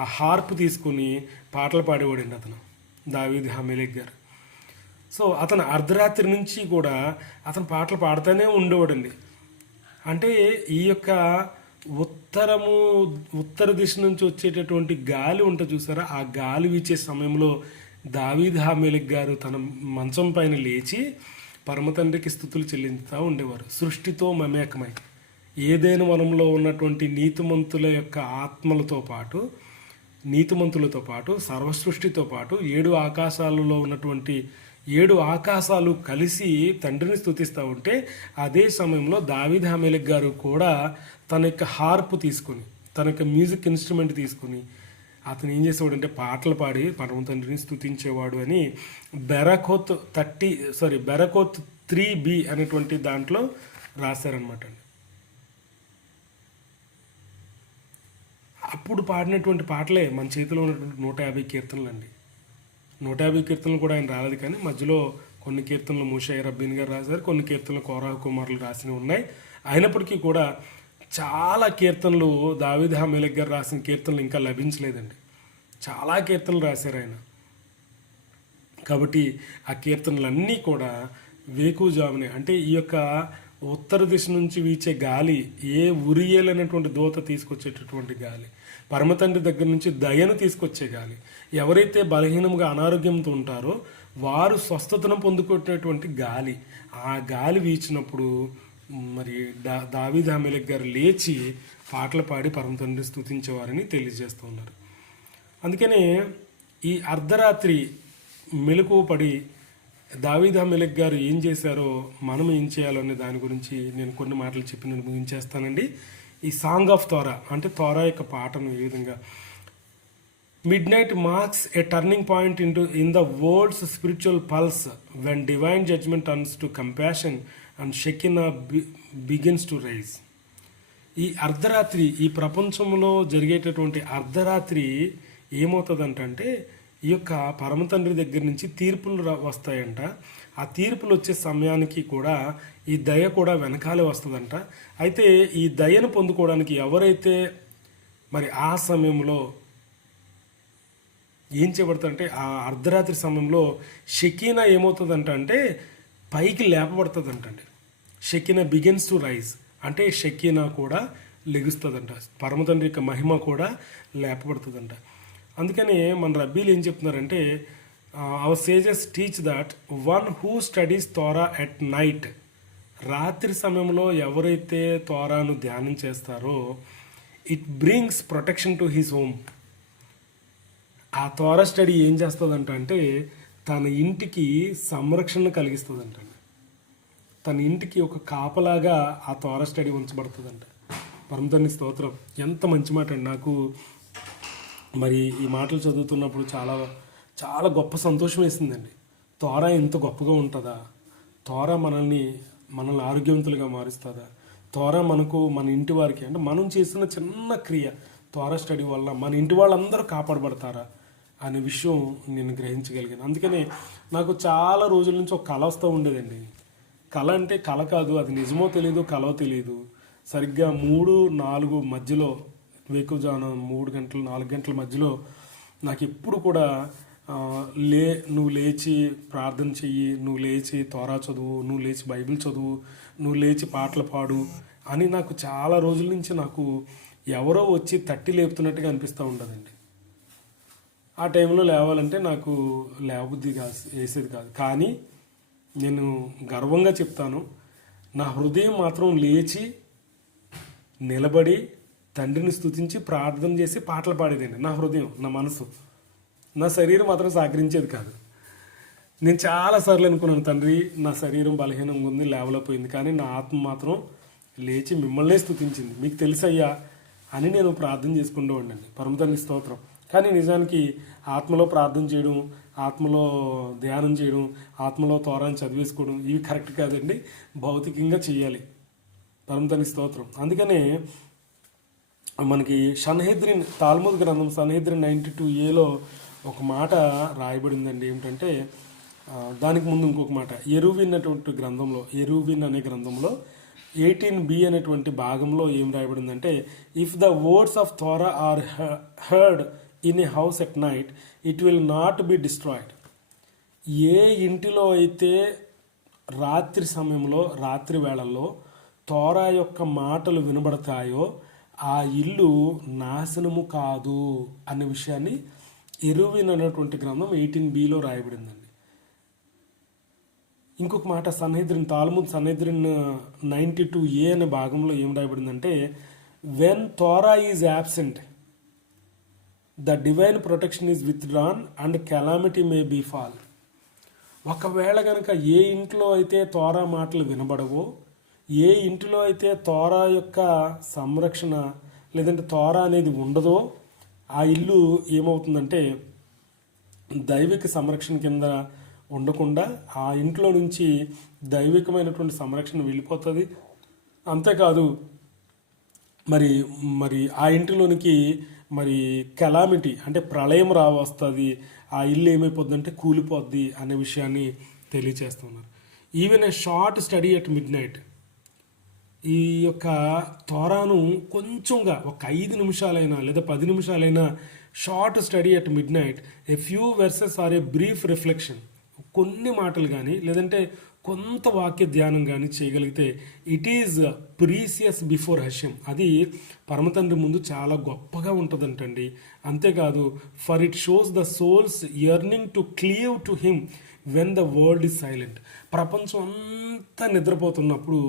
ఆ హార్ప్ తీసుకుని పాటలు పాడేవాడండి అతను, దావీద్ హమెలెక్ గారు. సో అతను అర్ధరాత్రి నుంచి కూడా అతను పాటలు పాడుతూనే ఉండేవాడండి. అంటే ఈ యొక్క ఉత్తర దిశ నుంచి వచ్చేటటువంటి గాలి ఉంటుంది చూసారా, ఆ గాలి వీచే సమయంలో దావీద్ హమెలెక్ గారు తన మంచం పైన లేచి పరమతండ్రికి స్తుతులు చెల్లించుతూ ఉండేవారు. సృష్టితో మమేకమై ఏదైనా వనంలో ఉన్నటువంటి నీతిమంతుల యొక్క ఆత్మలతో పాటు సర్వసృష్టితో పాటు 7 ఆకాశాలలో ఉన్నటువంటి 7 ఆకాశాలు కలిసి తండ్రిని స్తుతిస్తూ ఉంటే అదే సమయంలో దావీద్ అహీమెలెకు గారు కూడా తన యొక్క హార్ప్ తీసుకొని, తన యొక్క మ్యూజిక్ ఇన్స్ట్రుమెంట్ తీసుకొని అతను ఏం చేసేవాడు అంటే పాటలు పాడి పరమ తండ్రిని స్తుతించేవాడు అని బెరకోత్ 3b అనేటువంటి దాంట్లో రాశారనమాట అండి. అప్పుడు పాడినటువంటి పాటలే మన చేతిలో ఉన్నటువంటి 150 కీర్తనలు అండి. 150 కీర్తనలు కూడా ఆయన రాలేదు, కానీ మధ్యలో కొన్ని కీర్తనలు మూషా రబ్బీన్ గారు రాశారు, కొన్ని కీర్తనలు కోరాహు కుమారులు రాసినవి ఉన్నాయి. అయినప్పటికీ కూడా చాలా కీర్తనలు దావీద్ అహీమెలెకు గారు రాసిన కీర్తనలు ఇంకా లభించలేదండి. చాలా కీర్తనలు రాశారు ఆయన. కాబట్టి ఆ కీర్తనలన్నీ కూడా వేకువజామునే, అంటే ఈ యొక్క ఉత్తర దిశ నుంచి వీచే గాలి, ఏ ఉరియేలనేటువంటి దూత తీసుకొచ్చేటటువంటి గాలి, పరమతండ్రి దగ్గర నుంచి దయను తీసుకొచ్చే గాలి, ఎవరైతే బలహీనంగా అనారోగ్యంతో ఉంటారో వారు స్వస్థతను పొందుకునేటువంటి గాలి, ఆ గాలి వీచినప్పుడు మరి దావీద్ అహీమెలెకు గారు లేచి పాటలు పాడి పరమతండ్రిని స్తుతించేవారని తెలియజేస్తూ ఉన్నారు. అందుకనే ఈ అర్ధరాత్రి మెలకువ పడి దావీద్ అహీమెలెకు గారు ఏం చేశారో మనం ఏం చేయాలో అనే దాని గురించి నేను కొన్ని మాటలు చెప్పి నేను ముగించేస్తానండి. ఈ సాంగ్ ఆఫ్ తోరా అంటే తోరా యొక్క పాటను ఏ విధంగా midnight marks a turning point in the world's spiritual pulse when divine judgment turns to compassion and Shekhinah begins to rise. ఈ అర్ధరాత్రి, ఈ ప్రపంచంలో జరిగేటటువంటి అర్ధరాత్రి ఏమవుతుందంటే ఈ యొక్క పరమతండ్రి దగ్గర నుంచి తీర్పులు వస్తాయంట. ఆ తీర్పులు వచ్చే సమయానికి కూడా ఈ దయ కూడా వెనకాలే వస్తుందంట. అయితే ఈ దయను పొందుకోవడానికి ఎవరైతే మరి ఆ సమయంలో ఏం చేయబడతారంటే ఆ అర్ధరాత్రి సమయంలో షెకీనా ఏమవుతుందంటే పైకి లేపబడుతుందంటండి. షెకీనా బిగిన్స్ టు రైజ్ అంటే షెకీనా కూడా లెగుస్తుందంట, పరమతండ్రి యొక్క మహిమ కూడా లేపబడుతుందంట. అందుకని మన రబ్బీలు ఏం చెప్తున్నారంటే our sages teach that one who studies Torah at night, రాత్రి సమయంలో ఎవరైతే తోరాను ధ్యానం చేస్తారో it brings protection to his home. ఆ తోరా స్టడీ ఏం చేస్తుందంటే తన ఇంటికి సంరక్షణ కలిగిస్తుందంట. తన ఇంటికి ఒక కాపలాగా ఆ తోరా స్టడీ ఉంచబడుతుందంట. పరమతండ్రి స్తోత్రం. ఎంత మంచి మాట అండి. నాకు మరి ఈ మాటలు చదువుతున్నప్పుడు చాలా చాలా గొప్ప సంతోషం వేసిందండి. తోరా ఎంత గొప్పగా ఉంటుందా, తోరా మనల్ని ఆరోగ్యవంతులుగా మారుస్తుందా, తోరా మన ఇంటి వారికి అంటే మనం చేసిన చిన్న క్రియ తోరా స్టడీ వల్ల మన ఇంటి వాళ్ళందరూ కాపాడబడతారా అనే విషయం నేను గ్రహించగలిగాను. అందుకనే నాకు చాలా రోజుల నుంచి ఒక కళ వస్తూ ఉండేదండి. కళ అంటే కళ కాదు, అది నిజమో తెలియదు కళో తెలియదు. సరిగ్గా 3-4 మధ్యలో, వేకువజామున 3 గంటలు 4 గంటల మధ్యలో నాకు ఎప్పుడు కూడా నువ్వు లేచి ప్రార్థన చెయ్యి, నువ్వు లేచి తోరా చదువు, నువ్వు లేచి బైబిల్ చదువు, నువ్వు లేచి పాటలు పాడు అని నాకు చాలా రోజుల నుంచి నాకు ఎవరో వచ్చి తట్టి లేపుతున్నట్టుగా అనిపిస్తూ ఉండదండి. ఆ టైంలో లేవాలంటే నాకు లేవబుద్ధి వేసేది కాదు. కానీ నేను గర్వంగా చెప్తాను, నా హృదయం మాత్రం లేచి నిలబడి తండ్రిని స్తుతించి ప్రార్థన చేసి పాటలు పాడేదండి. నా హృదయం, నా మనసు, నా శరీరం మాత్రం సహకరించేది కాదు. నేను చాలాసార్లు అనుకున్నాను, తండ్రి నా శరీరం బలహీనంగా ఉంది, లేవలేకపోయింది, కానీ నా ఆత్మ మాత్రం లేచి మిమ్మల్నే స్తుతించింది, మీకు తెలుసయ్యా అని నేను ప్రార్థన చేసుకుంటూ ఉండండి. పరమతండ్రి స్తోత్రం. కానీ నిజానికి ఆత్మలో ప్రార్థన చేయడం, ఆత్మలో ధ్యానం చేయడం, ఆత్మలో తోరాన్ని చదివేసుకోవడం ఇవి కరెక్ట్ కాదండి. భౌతికంగా చేయాలి. పరమతండ్రి స్తోత్రం. అందుకనే మనకి షన్హెద్రిన్ తాల్ముద్ గ్రంథం షన్హెద్రిన్ 92a ఒక మాట రాయబడిందండి. ఏమిటంటే దానికి ముందు ఇంకొక మాట ఎరువిన్ అటువంటి గ్రంథంలో, ఎరువిన్ అనే గ్రంథంలో 18b అనేటువంటి భాగంలో ఏం రాయబడిందంటే, if the words of Torah are heard in a house at night it will not be destroyed. ఏ ఇంటిలో అయితే రాత్రి సమయంలో, రాత్రి వేళల్లో తోరా యొక్క మాటలు వినబడతాయో ఆ ఇల్లు నాశనము కాదు అనే విషయాన్ని ఎరువిన్ అనేటువంటి గ్రంథం 18bలో రాయబడిందండి. ఇంకొక మాట తాల్ముద్ షన్హెద్రిన్ 92a అనే భాగంలో ఏం రాయబడిందంటే, when Torah is absent the divine protection is withdrawn and calamity may befall. ఒకవేళ కనుక ఏ ఇంట్లో అయితే తోరా మాటలు వినబడవో, ఏ ఇంటిలో అయితే తోరా యొక్క సంరక్షణ లేదంటే తోరా అనేది ఉండదో, ఆ ఇల్లు ఏమవుతుందంటే దైవిక సంరక్షణ కింద ఉండకుండా ఆ ఇంట్లో నుంచి దైవికమైనటువంటి సంరక్షణ వెళ్ళిపోతుంది. అంతేకాదు మరి మరి ఆ ఇంటిలోనికి మరి కెలామిటీ అంటే ప్రళయం వస్తుంది, ఆ ఇల్లు ఏమైపోద్ది కూలిపోద్ది అనే విషయాన్ని తెలియచేస్తున్నారు. Even a short study at midnight, ఈ యొక్క తోరాను కొంచెంగా ఒక 5 నిమిషాలైనా లేదా 10 నిమిషాలైనా short study at midnight, a few verses or a brief reflection, కొన్ని మాటలు కానీ లేదంటే కొంత వాక్య ధ్యానం కానీ చేయగలిగితే it is precious before Hashem, అది పరమతండ్రి ముందు చాలా గొప్పగా ఉంటుందంటండి. అంతేకాదు for it shows the soul's yearning to cleave to him when the world is silent. ప్రపంచం అంతా నిద్రపోతున్నప్పుడు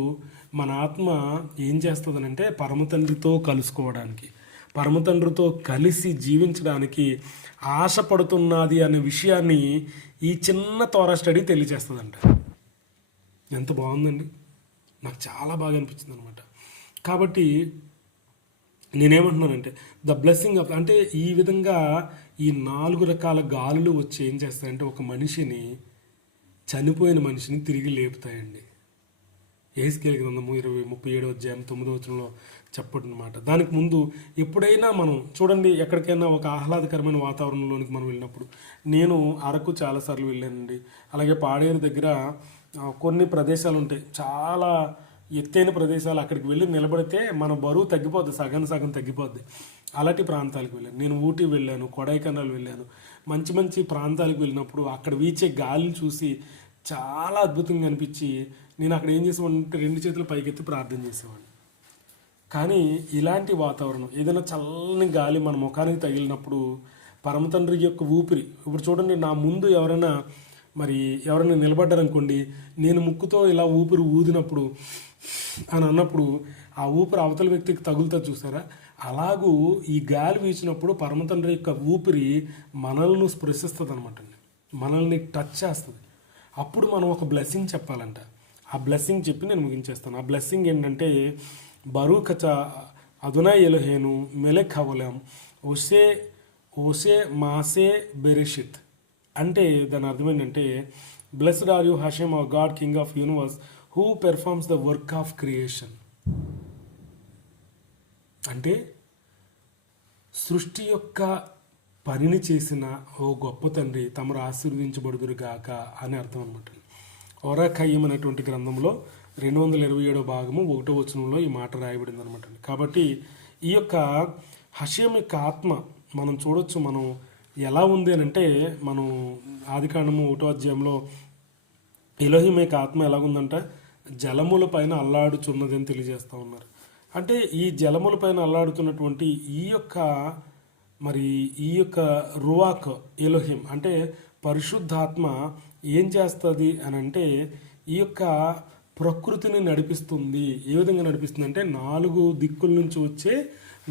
మన ఆత్మ ఏం చేస్తుందనంటే పరమతండ్రితో కలుసుకోవడానికి, పరమతండ్రితో కలిసి జీవించడానికి ఆశపడుతున్నది అనే విషయాన్ని ఈ చిన్న తోరా స్టడీ తెలియజేస్తుందంట. ఎంత బాగుందండి, నాకు చాలా బాగా అనిపించింది అనమాట. కాబట్టి నేనేమంటున్నానంటే ద బ్లెస్సింగ్ ఆఫ్, అంటే ఈ విధంగా ఈ 4 రకాల గాలులు వచ్చి ఏం చేస్తాయంటే ఒక మనిషిని, చనిపోయిన మనిషిని తిరిగి లేపుతాయండి. ఏస్కేల్ గ్రంథము 37వ అధ్యాయం 9వ వచనంలో చెప్పడనమాట. దానికి ముందు ఎప్పుడైనా మనం చూడండి, ఎక్కడికైనా ఒక ఆహ్లాదకరమైన వాతావరణంలోనికి మనం వెళ్ళినప్పుడు, నేను అరకు చాలాసార్లు వెళ్ళానండి, అలాగే పాడేరు దగ్గర కొన్ని ప్రదేశాలు ఉంటాయి, చాలా ఎత్తైన ప్రదేశాలు, అక్కడికి వెళ్ళి నిలబడితే మన బరువు తగ్గిపోద్ది, సగం తగ్గిపోద్ది. అలాంటి ప్రాంతాలకు వెళ్ళాను నేను. ఊటీ వెళ్ళాను, కొడైకెనాల్ వెళ్ళాను. మంచి మంచి ప్రాంతాలకు వెళ్ళినప్పుడు అక్కడ వీచే గాలిని చూసి చాలా అద్భుతంగా అనిపించి నేను అక్కడ ఏం చేసేవాడిని, 2 చేతులు పైకెత్తి ప్రార్థన చేసేవాడిని. కానీ ఇలాంటి వాతావరణం, ఏదైనా చల్లని గాలి మన ముఖానికి తగిలినప్పుడు పరమతండ్రి యొక్క ఊపిరి, ఇప్పుడు చూడండి నా ముందు ఎవరైనా నిలబడ్డారనుకోండి, నేను ముక్కుతో ఇలా ఊపిరి ఊదినప్పుడు అని అన్నప్పుడు ఆ ఊపిరి అవతల వ్యక్తికి తగులుతా చూసారా, అలాగూ ఈ గాలి వీచినప్పుడు పరమతండ్రి యొక్క ఊపిరి మనల్ని స్పృశిస్తుంది అనమాట, మనల్ని టచ్ చేస్తుంది. అప్పుడు మనం ఒక బ్లెస్సింగ్ చెప్పాలంట. ఆ బ్లెస్సింగ్ చెప్పి నేను ముగించేస్తాను. ఆ బ్లెస్సింగ్ ఏంటంటే బరూకచ అదునై ఎలోహేను మెలెక్ హవలం ఓసే మాసే బెరెషిత్. అంటే దాని అర్థం ఏంటంటే blessed are you Hashem our God king of universe who performs the work of creation. అంటే సృష్టి యొక్క పనిని చేసిన ఓ గొప్ప తండ్రి తమరు ఆశీర్వదించబడుదురు గాక అని అర్థం అనమాట. ఓరాఖయ్యం అనేటువంటి గ్రంథంలో 227వ భాగము 1వ వచనంలో ఈ మాట రాయబడింది అనమాట. కాబట్టి ఈ యొక్క హషెం యొక్క ఆత్మ మనం చూడొచ్చు, మనం ఎలా ఉంది అని అంటే, మనం ఆదికాండము 1వ అధ్యాయంలో ఎలోహిం యొక్క ఆత్మ ఎలాగుందంట, జలముల పైన అల్లాడుచున్నది అని తెలియజేస్తూ ఉన్నారు. అంటే ఈ జలముల పైన అల్లాడుతున్నటువంటి ఈ యొక్క రువాక్ ఎలోహిం అంటే పరిశుద్ధాత్మ ఏం చేస్తుంది అని అంటే ఈ యొక్క ప్రకృతిని నడిపిస్తుంది. ఏ విధంగా నడిపిస్తుంది అంటే 4 దిక్కుల నుంచి వచ్చే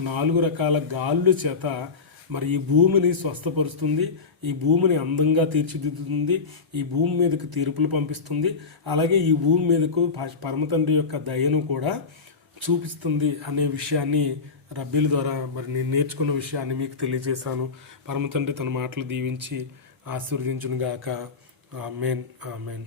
4 రకాల గాళ్ళు చేత మరి ఈ భూమిని స్వస్థపరుస్తుంది, ఈ భూమిని అందంగా తీర్చిదిద్దుతుంది, ఈ భూమి మీదకు తీర్పులు పంపిస్తుంది, అలాగే ఈ భూమి మీదకు పరమతండ్రి యొక్క దయను కూడా చూపిస్తుంది అనే విషయాన్ని రబ్బీల ద్వారా మరి నేను నేర్చుకున్న విషయాన్ని మీకు తెలియజేశాను. పరమతండ్రి తన మాటలు దీవించి ఆశీర్వదించును గాక. ఆమేన్, ఆమేన్.